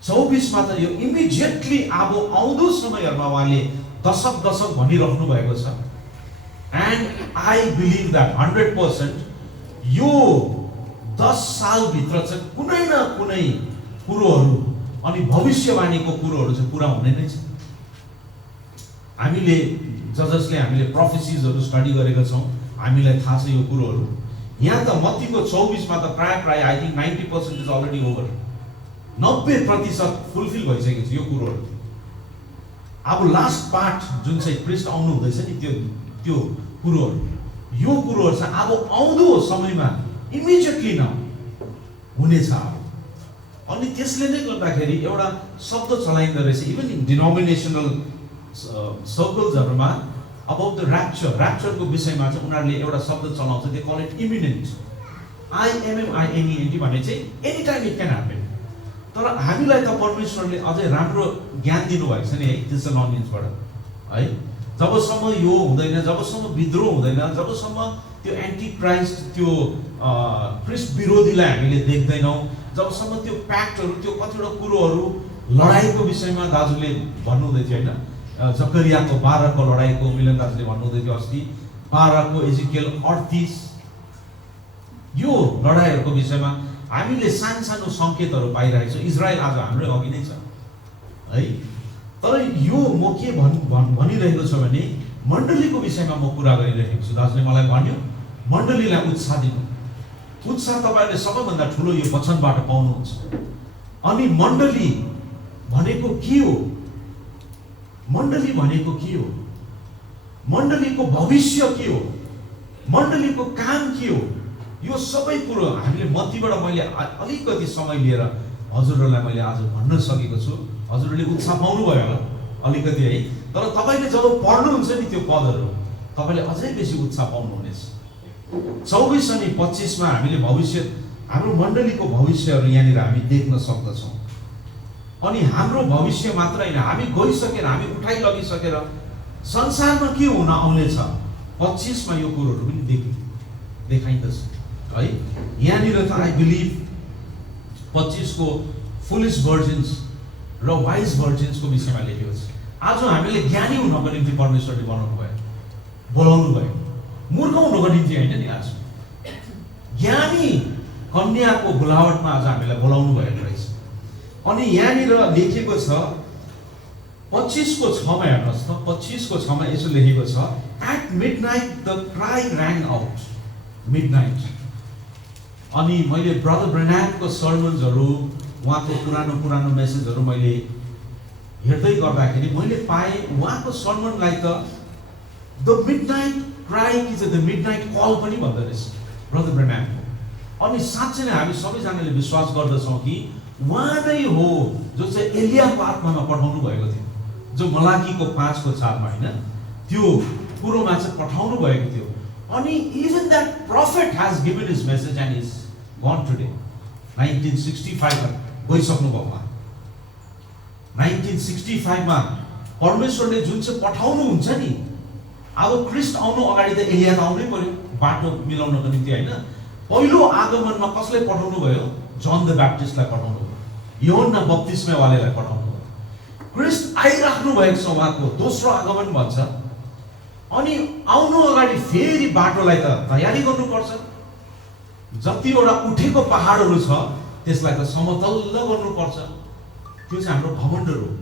24मा त यो इमिडिएटली अब आउँदो समयहरूमा उहाँले दशक भनिराख्नु भएको छ। एन्ड आई बिलिभ द्याट 100% यो 10 सालभित्र चाहिँ कुनै न कुनै कुरोहरू अनि भविष्यवाणीको कुरोहरू चाहिँ पुरा हुने नै छ। हामीले जसले हामीले प्रोफेसिजहरू स्टडी गरेका छौँ, हामीलाई थाहा छ यो कुरोहरू। यहाँ त मत्तीको 24मा त प्राय I think 90% is already over. 90% fulfil भइसकेको छ यो कुरोहरू। अब लास्ट पार्ट जुन चाहिँ क्रिस्ट आउनु हुँदैछ नि, त्यो कुरोहरू, यो कुरोहरू चाहिँ अब आउँदो समयमा इमिडिएटली न हुनेछ अब। अनि त्यसले नै गर्दाखेरि एउटा शब्द चलाइँदो रहेछ इभन इन डिनोमिनेसनल सर्कल्सहरूमा अबाउट द ऱ्याप्चरको विषयमा चाहिँ उनीहरूले एउटा शब्द चलाउँछ, they call it imminent. IMMINENT भने चाहिँ any time it can happen. तर हामीलाई त परमेश्वरले अझै राम्रो ज्ञान दिनुभएको छ नि है थेसलोनियन्सबाट है। जबसम्म यो हुँदैन, जबसम्म विद्रोह हुँदैन, जबसम्म त्यो एन्टी क्राइस्ट त्यो क्रिस्ट विरोधीलाई हामीले देख्दैनौँ, जबसम्म त्यो प्याक्टहरू त्यो कतिवटा कुरोहरू लडाइँको विषयमा दाजुले भन्नुहुँदै थियो होइन, जकरियाको 12को लडाइँको मिलन दाजुले भन्नुहुँदै थियो अस्ति, 12को एजिकियल 38 यो लडाइँहरूको विषयमा हामीले सानो सङ्केतहरू पाइरहेको छौँ। इजरायल आज हाम्रै अघि नै छ है। तर यो म के भनिरहेको छु भने मण्डलीको विषयमा म कुरा गरिरहेको छु। दाजुले मलाई भन्यो मण्डलीलाई उत्साह दिनु। उत्साह तपाईँहरूले सबैभन्दा ठुलो यो वचनबाट पाउनुहुन्छ। अनि मण्डली भनेको के हो? मण्डली भनेको के हो? मण्डलीको भविष्य के हो? मण्डलीको काम के हो? यो सबै कुरो हामीले मतीबाट मैले अलिकति समय लिएर हजुरहरूलाई मैले आज भन्न सकेको छु। हजुरहरूले उत्साह पाउनु भयो होला अलिकति है, तर तपाईले जब पढ्नुहुन्छ नि त्यो पदहरू तपाईले अझै बेसी उत्साह पाउनुहुनेछ। 24 अनि 25 मा हामीले भविष्य, हाम्रो मण्डलीको भविष्यहरू यहाँनिर हामी देख्न सक्दछौँ। अनि हाम्रो भविष्य मात्र हैन, हामी गइसकेर, हामी उठाइ लगिसकेर संसारमा के हुन आउनेछ 25 मा यो कुरोहरू पनि देखाइन्छ है। यहाँनिर त आई बिलिभ 25 को फुलिश भर्जिन्स र वाइज भर्जिन्सको विषयमा लेखेको छ। आज हामीले ज्ञानी हुनको निम्ति परमेश्वरले बनाउनु भयो, बोलाउनु भयो, मूर्ख हुनको निम्ति हैन नि। आज ज्ञानी कन्याको बोलावटमा आज हामीलाई बोलाउनु भएको रहेछ। अनि यहाँनिर लेखेको छ 25 को 6 मा हेर्नुहोस् त, 25 को 6 मा यसो लेखेको छ, at midnight the cry rang out. Midnight. अनि मैले ब्रदर ब्रेनामको सर्मन्सहरू, उहाँको पुरानो मेसेजहरू मैले हेर्दै गर्दाखेरि मैले पाएँ उहाँको सर्मनलाई त द मिडनाइट क्राई कि चाहिँ द मिडनाइट कल पनि भन्दो रहेछ ब्रदर ब्रेनामको। अनि साँच्चै नै हामी सबैजनाले विश्वास गर्दछौँ कि उहाँ नै हो जो चाहिँ एलियाको आत्मामा पठाउनु भएको थियो, जो मलाकीको 5 को 4 मा हैन त्यो कुरोमा चाहिँ पठाउनु भएको थियो। अनि even that prophet has given his message and is gun today. 1965 मा गइसक्नु भयो उहाँ। 1965 मा परमेश्वरले जुन चाहिँ पठाउनु हुन्छ नि, अब क्रिस्ट आउनु अगाडि त एलिया त आउनै पर्यो बाटो मिलाउनको निम्ति हैन। पहिलो आगमनमा कसले पठाउनु भयो? जन द ब्याप्टिस्टलाई पठाउनु भयो, यूहन्ना बप्तिस्मावालेलाई पठाउनु भयो। क्रिस्ट आइराख्नु भएको छ, उहाँको दोस्रो आगमन भन्छ। अनि आउनु अगाडि फेरि बाटोलाई त तयारी गर्नुपर्छ। जतिवटा उठेको पहाडहरू छ त्यसलाई त समतल गर्नुपर्छ। त्यो चाहिँ हाम्रो घमण्डहरू हो।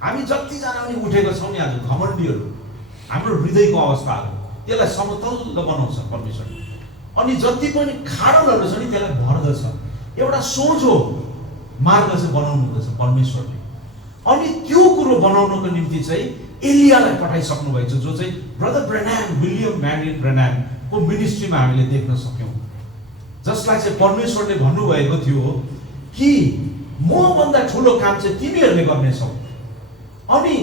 हामी जतिजना पनि उठेको छौँ नि आज घमण्डीहरू, हाम्रो हृदयको अवस्थाहरू, त्यसलाई समतल बनाउँछ परमेश्वरले। अनि जति पनि खाडलहरू छ नि त्यसलाई भर्दछ, एउटा सोझो मार्ग चाहिँ बनाउनु हुँदछ परमेश्वरले। अनि त्यो कुरो बनाउनको निम्ति चाहिँ एलियालाई पठाइसक्नु भएको छ, जो चाहिँ ब्रदर ब्रेनाम, विलियम म्यारियन ब्रेनामको मिनिस्ट्रीमा हामीले देख्न सक्यौँ। जसलाई चाहिँ परमेश्वरले भन्नुभएको थियो कि मभन्दा ठुलो काम चाहिँ तिमीहरूले गर्नेछौ। अनि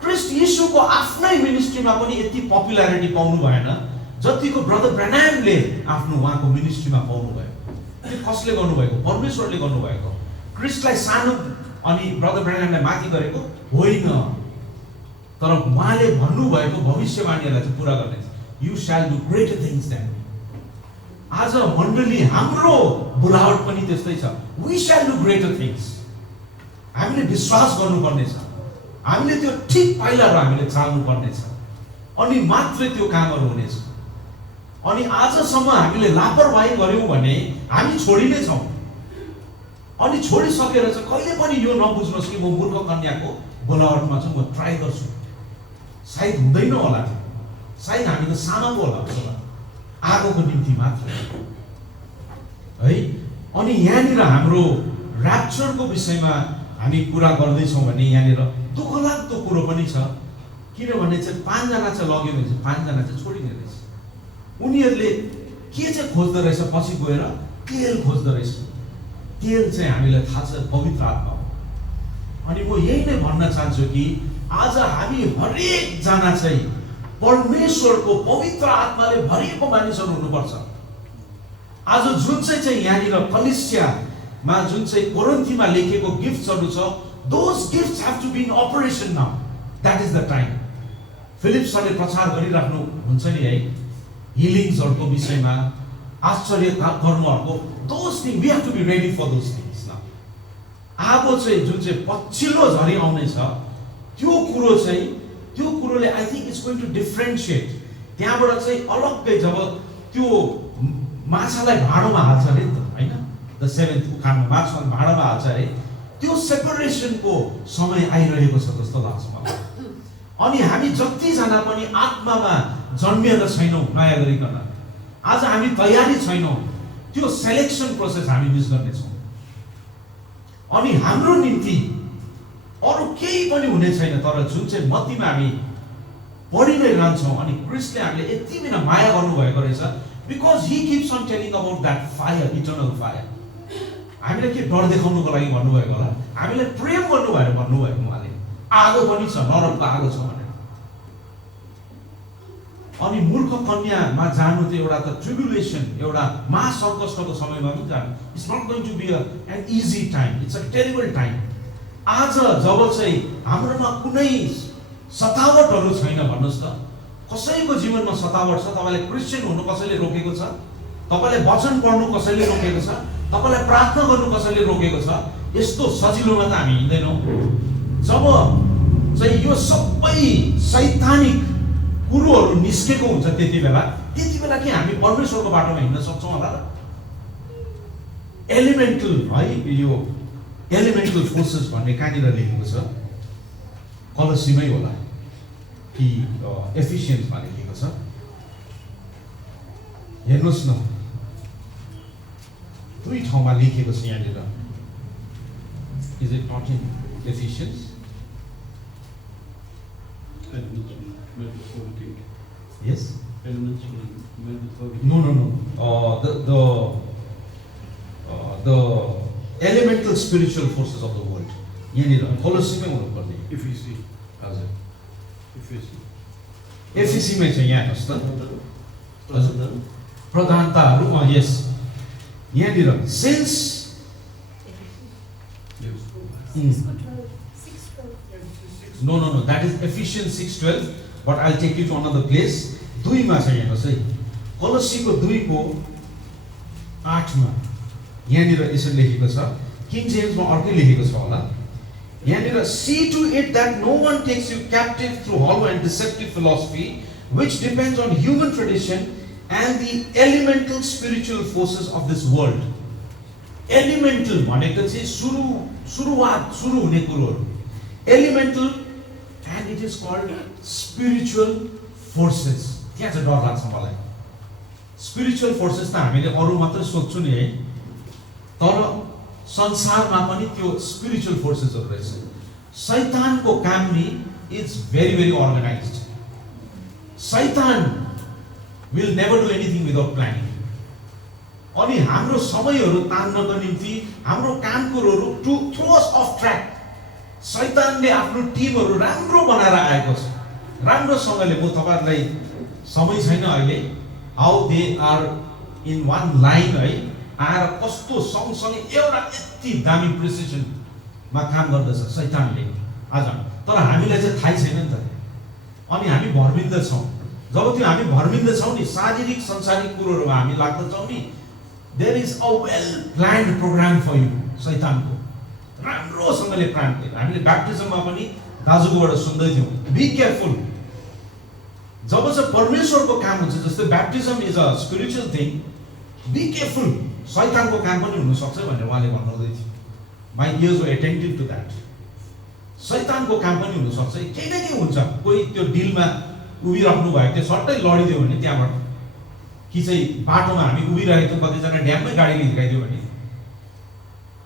क्रिस्ट यीशुको आफ्नै मिनिस्ट्रीमा पनि यति पपुलारिटी पाउनु भएन जतिको ब्रदर ब्रेनामले आफ्नो उहाँको मिनिस्ट्रीमा पाउनु भयो। त्यो कसले गर्नुभएको? परमेश्वरले गर्नुभएको। क्रिस्टलाई सानो अनि ब्रदर ब्रेनामलाई माथि गरेको होइन, तर उहाँले भन्नुभएको भविष्यवाणीहरूलाई चाहिँ पुरा गर्ने। You shall do greater things then. आज मण्डली हाम्रो बोलावट पनि त्यस्तै छ। We shall do greater things. हामीले विश्वास गर्नुपर्नेछ, हामीले त्यो ठिक पाइलाहरू हामीले चाल्नु पर्नेछ, अनि मात्रै त्यो कामहरू हुनेछ। अनि आजसम्म हामीले लापरवाही गर्यौँ भने हामी छोडिने छौँ। अनि छोडिसकेर चाहिँ कहिले पनि यो नबुझ्नुहोस् कि म मूर्ख कन्याको बोलावटमा चाहिँ म ट्राई गर्छु, सायद हुँदैन होला, सायद हामी त सानो होला आगोको निम्ति मात्र है। अनि यहाँनिर हाम्रो ऱ्याप्चरको विषयमा हामी कुरा गर्दैछौँ भने यहाँनिर दुःखलाग्दो कुरो पनि छ। किनभने चाहिँ 5 जना चाहिँ लग्यो भने चाहिँ 5 जना चाहिँ छोडिने रहेछ। उनीहरूले के चाहिँ खोज्दो रहेछ? पछि गएर तेल खोज्दो रहेछ। तेल चाहिँ हामीलाई थाहा छ पवित्र आत्मा हो। अनि म यही नै भन्न चाहन्छु कि आज हामी हरेक जना चाहिँ परमेश्वरको पवित्र आत्माले भरिएको मानिसहरू हुनुपर्छ। आज जुन चाहिँ यहाँनिर कलिसियामा जुन चाहिँ कोरिन्थीमा लेखेको गिफ्ट्सहरू छ, those gifts have to be in operation now. That is the time. Philip सरले प्रचार गरिराख्नु हुन्छ नि है, हिलिङ्सहरूको विषयमा, आश्चर्य कर्महरूको, those thing we have to be ready for those things now. आगो चाहिँ जुन चाहिँ पछिल्लो झरी आउने छ त्यो कुरो चाहिँ, त्यो कुरोले I think it's going to differentiate. त्यहाँबाट चाहिँ अलग्गै जब त्यो माछालाई भाँडोमा हाल्छ अरे नि त होइन, द 7th उखानमा माछालाई भाँडोमा हाल्छ अरे, त्यो सेपरेसनको समय आइरहेको छ जस्तो लाग्छ मलाई। अनि हामी जतिजना पनि आत्मामा जन्मिएका छैनौँ नयाँ गरिकन, आज हामी तयारी छैनौँ, त्यो सेलेक्सन प्रोसेस हामी मिस गर्नेछौँ। अनि हाम्रो निम्ति अरु केही पनि हुने छैन, तर जुन चाहिँ मत्तीमा हामी पढि नै रहन्छौँ अनि क्रिस्टले हामीले यति बिना माया गर्नुभएको रहेछ, because he keeps on telling about that fire, eternal fire. हामीले के डर देखाउनुको लागि भन्नुभएको होला, हामीले प्रेम गर्नु भएर भन्नुभएको उहाँले, आगो पनि छ, नरकको आगो छ भनेर। अनि मूर्ख कन्यामा जानु त एउटा त ट्रिब्युलेसन, एउटा महासङ्कष्टको समयमा पनि जानु, it's not going to be an easy time, it's a terrible time. आज जब चाहिँ हाम्रोमा कुनै सतावटहरू छैन, भन्नुहोस् त, कसैको जीवनमा सतावट छ, तपाईँलाई क्रिस्चियन हुनु कसैले रोकेको छ, तपाईँलाई वचन पढ्नु कसैले रोकेको छ, तपाईँलाई प्रार्थना गर्नु कसैले रोकेको छ, यस्तो सजिलोमा त हामी हिँड्दैनौँ। जब चाहिँ यो सबै सैद्धान्तिक कुरोहरू निस्केको हुन्छ त्यति बेला के हामी परमेश्वरको बाटोमा हिँड्न सक्छौँ होला र? एलिमेन्टल है, यो एलिमेन्टल फोर्सेस भन्ने कहाँनिर लेखेको छ? कलसीमै होला कि एफिसियन्समा लेखेको छ? हेर्नुहोस् न, दुई ठाउँमा लेखेको छ यहाँनिर। Is it not in Ephesians? Yes? Elements No. The elemental spiritual forces of the world. यहाँनिर कलसीमै हुनुपर्ने। Ephesi. हजुर, Ephesi. एफिसीमै छ। यहाँ हेर्नुहोस् त, प्रधानताहरू। यस, यहाँनिर sense No, that is Ephesians 6:12, but I'll take you to another place. 2 मा छ, हेर्नुहोस् है, कलसीको 2 को 8 मा यहाँनिर यसरी लेखेको छ, किङ जेम्समा अर्कै लेखेको छ होला। यहाँनिर see to it that no one takes you captive through hollow and deceptive philosophy which depends on human tradition and the elemental spiritual forces of this world. Elemental भनेको चाहिँ सुरु हुने कुरोहरू, elemental, and it is called spiritual forces. त्यहाँ चाहिँ डर लाग्छ मलाई। स्पिरिचुअल फोर्सेस त हामीले अरू मात्रै सोध्छु नि है, तर संसारमा पनि त्यो स्पिरिचुअल फोर्सेसहरू रहेछ। शैतानको काम नि इज भेरी अर्गनाइज्ड। शैतान will never do anything without planning. अनि हाम्रो समयहरू तान्नको निम्ति, हाम्रो काम कुरोहरू to throw us off track, शैतानले आफ्नो टिमहरू राम्रो बनाएर आएको छ। राम्रोसँगले म तपाईहरुलाई समय छैन अहिले, how they are in one line है, आएर कस्तो सँगसँगै एउटा यति दामी प्रिसिजनमा काम गर्दछ शैतानले आज। तर हामीलाई चाहिँ थाहै छैन नि त, अनि हामी भरमिन्द छौँ। जब त्यो हामी भरमिन्द छौँ नि, शारीरिक संसारिक कुरोहरूमा हामी लाग्दछौँ नि, there is a well planned program for you. शैतानको राम्रोसँगले प्लान गर्छ। हामीले ब्याप्टिजममा पनि दाजुकोबाट सुन्दै थियौँ, बी केयरफुल। जब चाहिँ परमेश्वरको काम हुन्छ, जस्तै baptism is a spiritual thing, be careful, शैतानको काम पनि हुन सक्छ भनेर उहाँले भन्नुहुँदै थियो। My ears were attentive to that. शैतानको काम पनि हुन सक्छ, केही न केही हुन्छ। कोही त्यो डिलमा उभिराख्नु भयो, त्यो सट्टै लडिदियो भने त्यहाँबाट, कि चाहिँ बाटोमा हामी उभिरहेको थियौँ, कतिजना ड्याममै गाडीले हिर्काइदियो भने।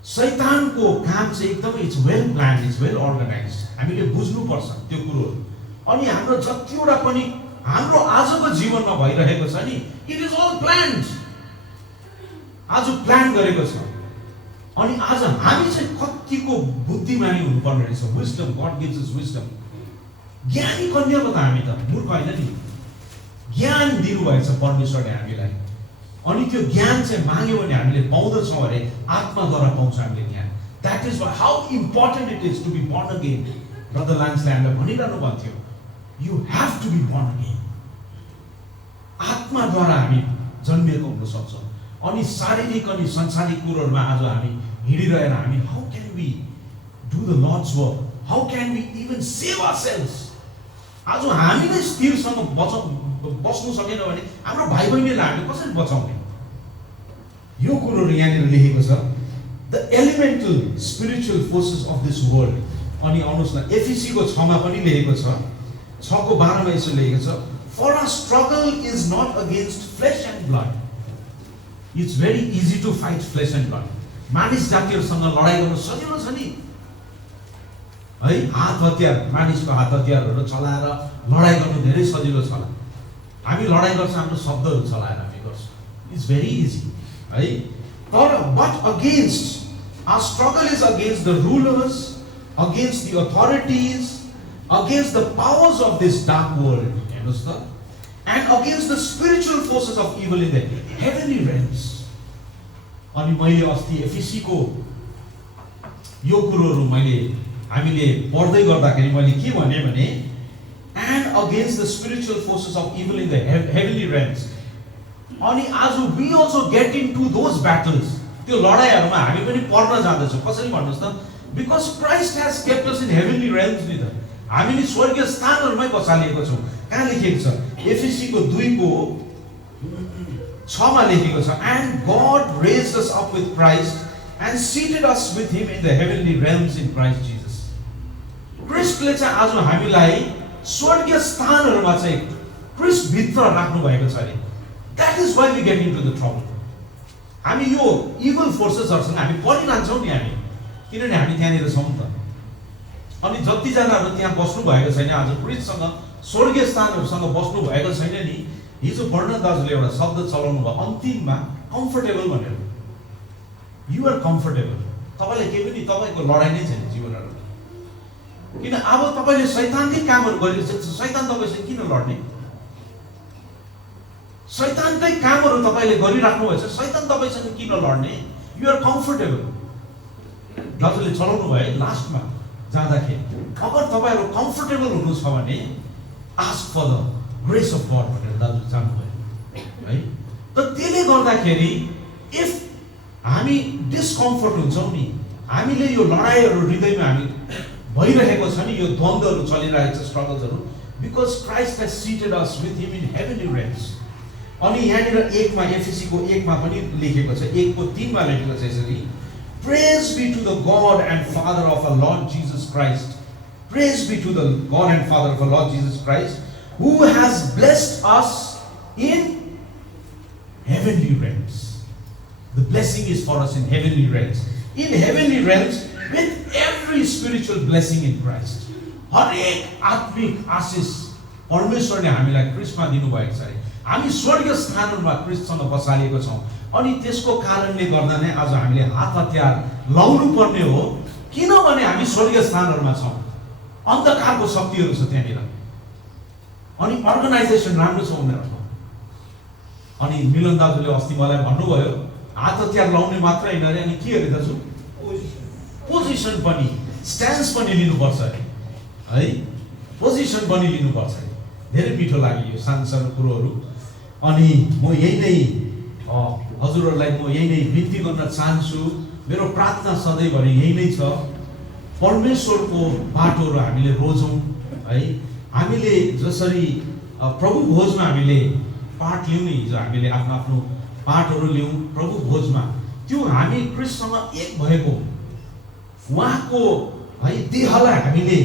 शैतानको काम चाहिँ एकदमै it's well planned, it's well organised. हामीले बुझ्नुपर्छ त्यो कुरोहरू। अनि हाम्रो जतिवटा पनि हाम्रो आजको जीवनमा भइरहेको छ नि, इट इज अल प्लान्ड। आज प्लान गरेको छ। अनि आज हामी चाहिँ कतिको बुद्धिमानी हुनुपर्ने रहेछ। Wisdom, God gives us wisdom. ज्ञानी कन्याको त हामी त मूर्ख होइन नि, ज्ञान दिनुभएछ परमेश्वरले हामीलाई। अनि त्यो ज्ञान चाहिँ माग्यो भने हामीले पाउँदछौँ अरे, आत्माद्वारा पाउँछ हामीले ज्ञान। That is how important it is to be born again. Brother लान्सले हामीलाई भनिरहनु भन्थ्यो, you have to be born again. आत्माद्वारा हामी जन्मिएको हुन सक्छौँ। अनि शारीरिक अनि संसारिक कुरोहरूमा आज हामी हिँडिरहेर हामी how can we do the Lord's work, how can we even save ourselves. आज हामी नै स्थिरसँग बस्नु सकेन भने हाम्रो भाइ बहिनीलाई हामीले कसरी बचाउने? यो कुरोहरू यहाँनिर लेखेको छ, the elemental spiritual forces of this world. अनि आउनुहोस् न, एफिसीको 6 मा पनि लेखेको छ, 6 को 12 मा यसो लेखेको छ, for our struggle is not against flesh and blood. It's very easy to fight flesh and blood मानिस जातिहरूसँग लडाइँ गर्नु सजिलो छ नि है। हात हतियार, मानिसको हात हतियारहरू चलाएर लडाइँ गर्नु धेरै सजिलो छ। हामी लडाइँ गर्छौँ हाम्रो शब्दहरू चलाएर हामी गर्छौँ, इट्स भेरी इजी है। तर but against our struggle is against the rulers, against the authorities, against the powers of this dark world, हेर्नुहोस् त, and against the spiritual forces of evil in the heavenly realms. अनि मैले अस्ति एफिसीको यो कुरोहरू हामीले पढ्दै गर्दाखेरि मैले के भने and against the spiritual forces of evil in the heavenly realms. अनि आज we also get into those battles. त्यो लडाइँहरूमा हामी पनि पर्न जाँदैछौँ। कसरी भन्नुहोस् त? Because Christ has kept us in heavenly realms नि त। हामी नि स्वर्गीय स्थानहरूमै बसालिएको छौँ। कहाँ लेखेको छ? एफिसीको 2:6 लेखेको छ, and God raised us up with Christ and seated us with him in the heavenly realms in Christ Jesus. क्रिस्टले चाहिँ आज हामीलाई स्वर्गीय स्थानहरूमा चाहिँ क्रिस्ट भित्र राख्नु भएको छ अरे। That is why we get into the trouble. हामी यो इभल फोर्सेसहरूसँग हामी परिरहन्छौँ नि हामी, किनभने हामी त्यहाँनिर छौँ नि त। अनि जतिजनाहरू त्यहाँ बस्नु भएको छैन, आज क्रिस्टसँग स्वर्गीय स्थानहरूसँग बस्नु भएको छैन नि, हिजो वर्णन दाजुले एउटा शब्द चलाउनु भयो अन्तिममा, कम्फर्टेबल भनेर। You're comfortable. तपाईँलाई केही पनि तपाईँको लडाइँ नै छैन जीवनहरू। किन अब तपाईँले शैतानकै कामहरू गरिरहेको छ, शैतान तपाईँसँग किन लड्ने? शैतानकै कामहरू तपाईँले गरिराख्नु भएछ, शैतान तपाईँसँग किन लड्ने? You're comfortable. दाजुले चलाउनु भयो लास्टमा जाँदाखेरि, अगर तपाईँहरू कम्फर्टेबल हुनु छ भने ask for the grace of God भनेर दाजु जानुभयो है। त त्यसले गर्दाखेरि इफ हामी डिस्कम्फर्ट हुन्छौँ नि, हामीले यो लडाइँहरू हृदयमा हामी भइरहेको छ नि, यो द्वन्द्वहरू चलिरहेको छ, स्ट्रगल्सहरू, because Christ has seated us with him in heavenly realms. अनि यहाँनिर 1 एफिसीको 1 पनि लेखेको छ, 1:3 लेखेको छ यसरी, Praise be to the God and Father of our Lord Jesus Christ. Praise be to the God and Father of our Lord Jesus Christ, who has blessed us in heavenly realms. The blessing is for us in heavenly realms. In heavenly realms with every spiritual blessing in Christ. हरेक आत्मिक आशिष परमेश्वरले हामीलाई क्रिस्टमा दिनुभएको छ। हामी स्वर्गीय स्थानहरूमा क्रिस्टसँग बसालिएको छौँ। अनि त्यसको कारणले गर्दा नै आज हामीले हात हतियार लाउनु पर्ने हो, किनभने हामी स्वर्गीय स्थानहरूमा छौँ। अन्धकारको शक्तिहरू छ त्यहाँनिर। अनि अर्गनाइजेसन राम्रो छ उनीहरूको। अनि मिलन दाजुले अस्ति मलाई भन्नुभयो हात हतियार लाउने मात्र होइन अरे, अनि के अरे दाजु? पोजिसन पनि, स्ट्यान्स पनि लिनुपर्छ अरे है, पोजिसन पनि लिनुपर्छ अरे। धेरै मिठो लाग्यो यो सानो सानो कुरोहरू। अनि म यही नै हजुरहरूलाई म यही नै बिन्ती गर्न चाहन्छु। मेरो प्रार्थना सधैँभरि यही नै छ, परमेश्वरको बाटोहरू हामीले रोजौँ है। हामीले जसरी प्रभु भोजमा हामीले पाठ लियौँ नि, हिजो हामीले आफ्नो आफ्नो पाठहरू लियौँ प्रभु भोजमा, त्यो हामी क्रिस्टसँग एक भएको उहाँको है देहलाई हामीले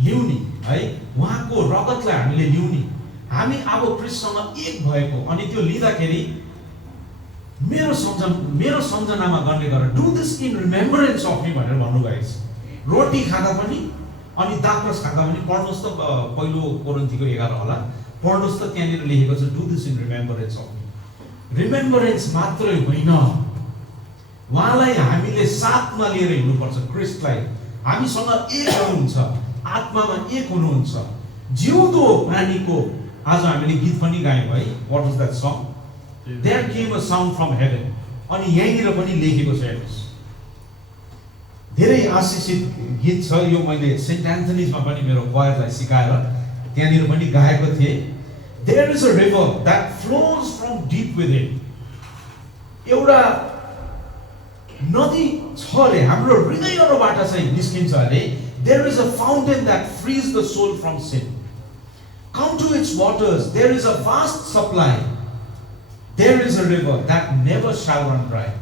लियौँ नि है, उहाँको रगतलाई हामीले लियौँ नि। हामी अब क्रिस्टसँग एक भएको, अनि त्यो लिँदाखेरि मेरो सम्झनामा गर्ने गरेर do this in remembrance of me भनेर भन्नुभएको छ। रोटी खाँदा पनि अनि दाखरस खाँदा पनि पढ्नुहोस् त, पहिलो कोरिन्थीको 11 होला पढ्नुहोस् त, त्यहाँनिर लेखेको छ do this in remembrance of me. Remembrance मात्रै होइन, उहाँलाई हामीले साथमा लिएर हिँड्नुपर्छ। क्रिस्टलाई हामीसँग एक हुनुहुन्छ, आत्मामा एक हुनुहुन्छ, जिउँदो प्राणीको। आज हामीले गीत पनि गायौँ है, what was that song? There came a sound from heaven. अनि यहीँनिर पनि लेखेको छ हेर्नुहोस्, धेरै आशिषित गीत छ यो। मैले सेन्ट एन्थनीजमा पनि मेरो क्वायरलाई सिकाएर त्यहाँनिर पनि गाएको थिएँ। There is a river that flows from deep within. एउटा नदी छ अरे हाम्रो हृदयहरूबाट चाहिँ निस्किन्छ अरे। There is a fountain that frees the soul from sin. Come to its waters, there is a vast supply. There is a river that never shall run dry.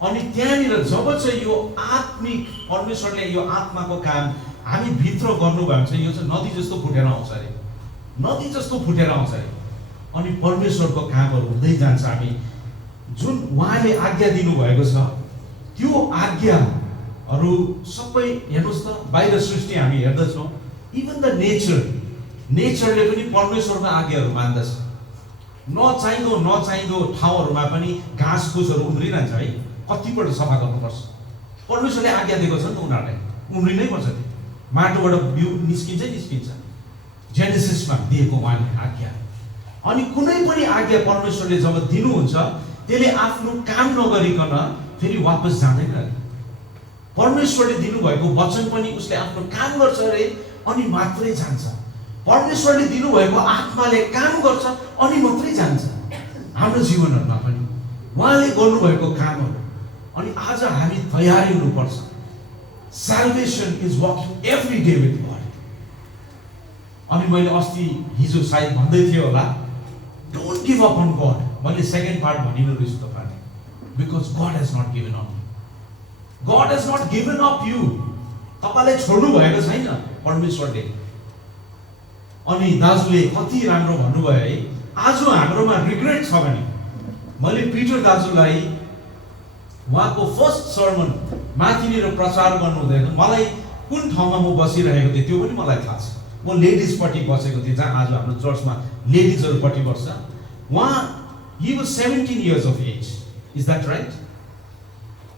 अनि त्यहाँनिर जब चाहिँ यो आत्मिक परमेश्वरले यो आत्माको काम हामी भित्र गर्नुभयो भने चाहिँ यो चाहिँ नदी जस्तो फुटेर आउँछ अरे, नदी जस्तो फुटेर आउँछ अरे। अनि परमेश्वरको कामहरू हुँदै जान्छ। हामी जुन उहाँले आज्ञा दिनुभएको छ त्यो आज्ञाहरू सबै हेर्नुहोस् त, बाहिर सृष्टि हामी हेर्दछौँ, इभन द नेचरले पनि परमेश्वरको आज्ञाहरू मान्दछ। नचाहिँदो ठाउँहरूमा पनि घाँस फुसहरू उम्रिरहन्छ है, कतिपल्ट सफा गर्नुपर्छ। परमेश्वरले आज्ञा दिएको छ नि त उनीहरूलाई, उम्रिनै पर्छ। त्यो माटोबाट बिउ निस्किन्छ। जेनेसिसमा दिएको उहाँले आज्ञा। अनि कुनै पनि आज्ञा परमेश्वरले जब दिनुहुन्छ, त्यसले आफ्नो काम नगरिकन फेरि वापस जाँदैन अरे। परमेश्वरले दिनुभएको वचन पनि उसले आफ्नो काम गर्छ अरे, अनि मात्रै जान्छ। परमेश्वरले दिनुभएको आत्माले काम गर्छ अनि मात्रै जान्छ। हाम्रो जीवनहरूमा पनि उहाँले गर्नुभएको कामहरू, अनि आज हामी तयारी हुनुपर्छ। Salvation is walking every day with God. अनि मैले अस्ति हिजो सायद भन्दै थिएँ होला, don't give up on God. मैले सेकेन्ड पार्ट भनिनु रहेछु तपाईँले, because God has not given up. God has not given up you. तपाईँलाई छोड्नु भएको छैन परमेश्वरले। अनि दाजुले कति राम्रो भन्नुभयो है, आज हाम्रोमा रिग्रेट छ भने, मैले पिटर दाजुलाई उहाँको फर्स्ट सर्मन माथिनिर प्रचार गर्नु हुँदैन, मलाई कुन ठाउँमा म बसिरहेको थिएँ त्यो पनि मलाई थाहा छ। म लेडिजपट्टि बसेको थिएँ, जहाँ आज हाम्रो चर्चमा लेडिजहरूपट्टि बस्छ। उहाँ he was 17 years of age, is that right?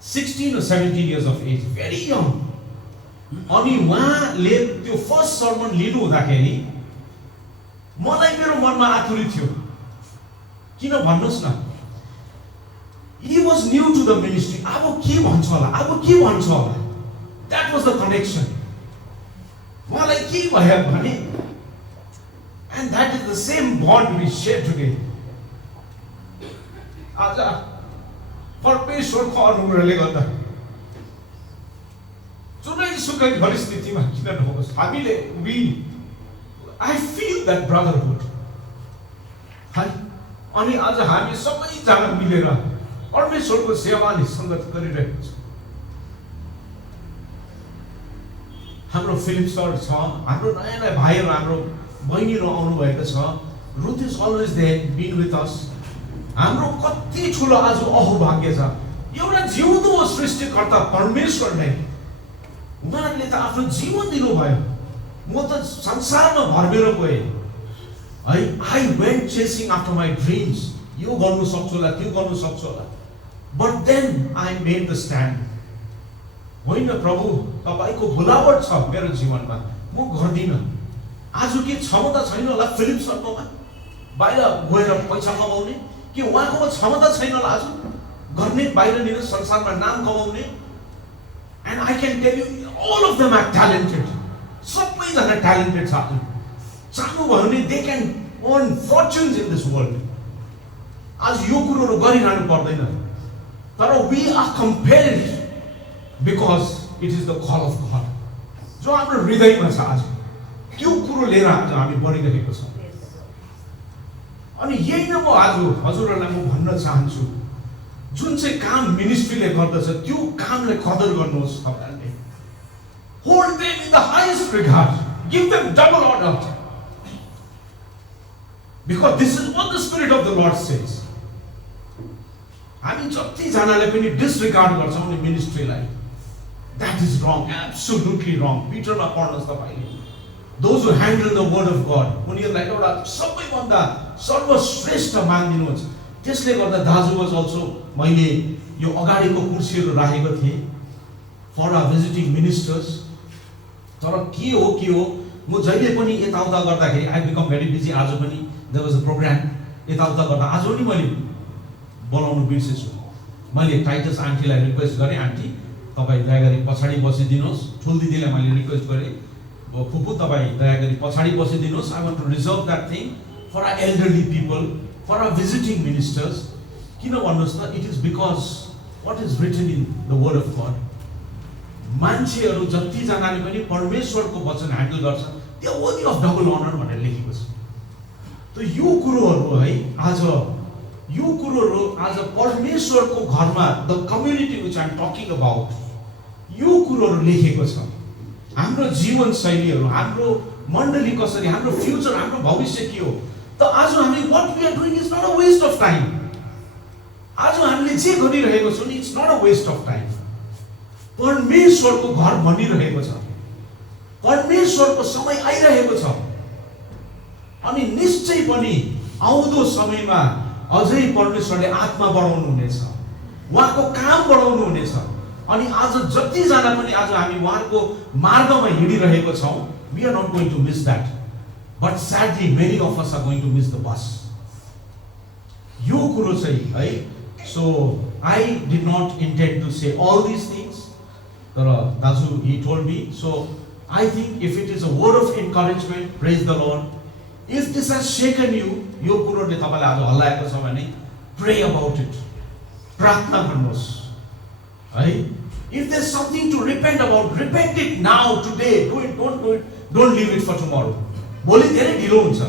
16 or 17 years of age, very young. अनि उहाँले त्यो फर्स्ट सर्मन लिनु हुँदाखेरि मलाई मेरो मनमा आतुरी थियो। किन भन्नुहोस् न, he was new to the ministry. अब के भन्छ होला। That was the connection. उहाँलाई के भयो भने, and that is the same bond we share today. आज परमेश्वरको अनुग्रहले गर्दा जुनैसुकै परिस्थितिमा किन नहोस्, हामीले I feel that brotherhood. अनि आज हामी सबैजना मिलेर परमेश्वरको सेवाले सङ्गत गरिरहेको छ। हाम्रो फिलिप सर छ, हाम्रो नयाँ भाइहरू, हाम्रो बहिनीहरू आउनुभएको छ। Ruth is always there, been with us. हाम्रो कति ठुलो आज अहोभाग्य छ, एउटा जिउँदो सृष्टिकर्ता परमेश्वरले उहाँहरूले त आफ्नो जीवन दिनुभयो। म त संसारमा भरमेर गएँ है। I went chasing after my dreams, यो गर्नु सक्छु होला, त्यो गर्नु सक्छु होला, but then I made the stand. होइन प्रभु, तपाईँको बोलावट छ मेरो जीवनमा, म गर्दिनँ। आज के क्षमता छैन होला फिलिप सरकोमा बाहिर गएर पैसा कमाउने, कि उहाँकोमा क्षमता छैन होला आज गर्ने, बाहिरनिर संसारमा नाम कमाउने। And I can tell you, all of them are talented. सबैजना ट्यालेन्टेड छ। आज चाहनुभयो भने they can earn fortunes in this world. आज यो कुरोहरू गरिरहनु पर्दैन, तर we are compelled because it is the call of God, जो हाम्रो हृदयमा छ। आज त्यो कुरो लिएर आज हामी बढिरहेको छौँ। अनि यही नै म आज हजुरहरूलाई म भन्न चाहन्छु, जुन चाहिँ काम मिनिस्ट्रीले गर्दछ त्यो कामले कदर गर्नुहोस्। तपाईँहरूले hold them in the highest regard, give them double order, because this is what the Spirit of the Lord says. हामी जतिजनाले पनि डिसरिगार्ड गर्छौँ नि मिनिस्ट्रीलाई, that is wrong, absolutely wrong. पिटरमा पढ्नुहोस् तपाईँले, those who handle the word of God, उनीहरूलाई एउटा सबैभन्दा सर्वश्रेष्ठ मानिदिनुहुन्छ। त्यसले गर्दा दाजु वाज अल्सो, मैले यो अगाडिको कुर्सीहरू राखेको थिएँ फर आवर भिजिटिङ मिनिस्टर्स। तर के हो म जहिले पनि यताउता गर्दाखेरि आई बिकम भेरी बिजी। आज पनि देयर वाज अ प्रोग्राम, यताउता गर्दा आज पनि मैले बोलाउनु बिर्सेछु। मैले टाइटस आन्टीलाई रिक्वेस्ट गरेँ, आन्टी तपाईँ दया गरी पछाडि बसिदिनुहोस्। ठुल दिदीलाई मैले रिक्वेस्ट गरेँ, फुपू तपाईँ दया गरी पछाडि बसिदिनुहोस्। I want to reserve that thing for our elderly people, for our visiting ministers. किन भन्नुहोस् त, it is because what is written in the word of God. मान्छेहरू जतिजनाले पनि परमेश्वरको वचन ह्यान्डल गर्छ, त्यो वर्दी अफ डबल अनर भनेर लेखेको छ। त यो कुरोहरू है, आज यो कुरोहरू आज परमेश्वरको घरमा, the community which I am talking about, यो कुरोहरू लेखेको छ। हाम्रो जीवन शैलीहरू, हाम्रो मण्डली कसरी, हाम्रो फ्युचर, हाम्रो भविष्य के हो। त आज हामी what we are doing is not a waste of time. आज हामीले जे गरिरहेको छौँ नि, it's not a waste of time. परमेश्वरको घर बनिरहेको छ, परमेश्वरको समय आइरहेको छ। अनि निश्चय पनि आउँदो समयमा अझै परमेश्वरले आत्मा बढाउनु हुनेछ, उहाँको काम बढाउनु हुनेछ। अनि आज जतिजना पनि आज हामी उहाँको मार्गमा हिँडिरहेको छौँ, we are not going to miss that, but sadly many of us are going to miss the bus. यो कुरो चाहिँ है, so I did not intend to say all these things, तर दाजु he told me, so I think if it is a word of encouragement, praise the Lord. If this has shaken you, यो कुरोले तपाईलाई आज हल्लाएको छ भने pray about it, प्रार्थना गर्नुहोस् है। If there's something to repent about, repent it now, today. Do it, don't do it, don't leave it for tomorrow. भोलि धेरै ढिलो हुन्छ,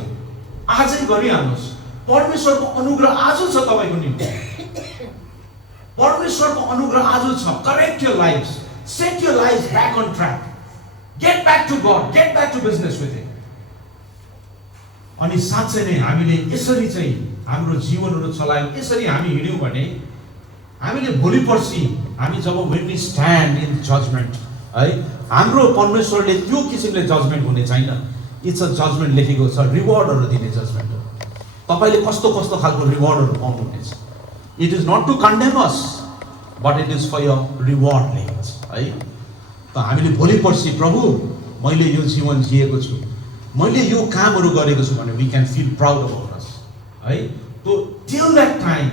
आजै गरिहाल्नुहोस्। परमेश्वरको अनुग्रह आज छ तपाईको निम्ति, परमेश्वरको अनुग्रह आज छ। Correct your lives, set your lives back on track, get back to God, get back to business with Him. अनि साँच्चै नै हामीले यसरी चाहिँ हाम्रो जीवनहरू चलायौँ, यसरी हामी हिँड्यौँ भने हामीले भोलि पर्सि हामी जब when we stand in judgment है, हाम्रो परमेश्वरले त्यो किसिमले जजमेन्ट हुने छैन। इट्स अ जजमेन्ट लेखेको छ, रिवार्डहरू दिने जजमेन्ट हो। तपाईले कस्तो कस्तो खालको रिवार्डहरू पाउनुहुनेछ। It is not to condemn us, but it is for your reward लेखेको छ है। त हामीले भोलि पर्सि प्रभु मैले यो जीवन जिएको छु, मैले यो कामहरू गरेको छु भने we can feel proud about us है। तो till that time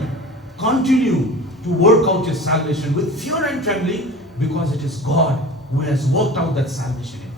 continue to work out your salvation with fear and trembling, because it is God who has worked out that salvation.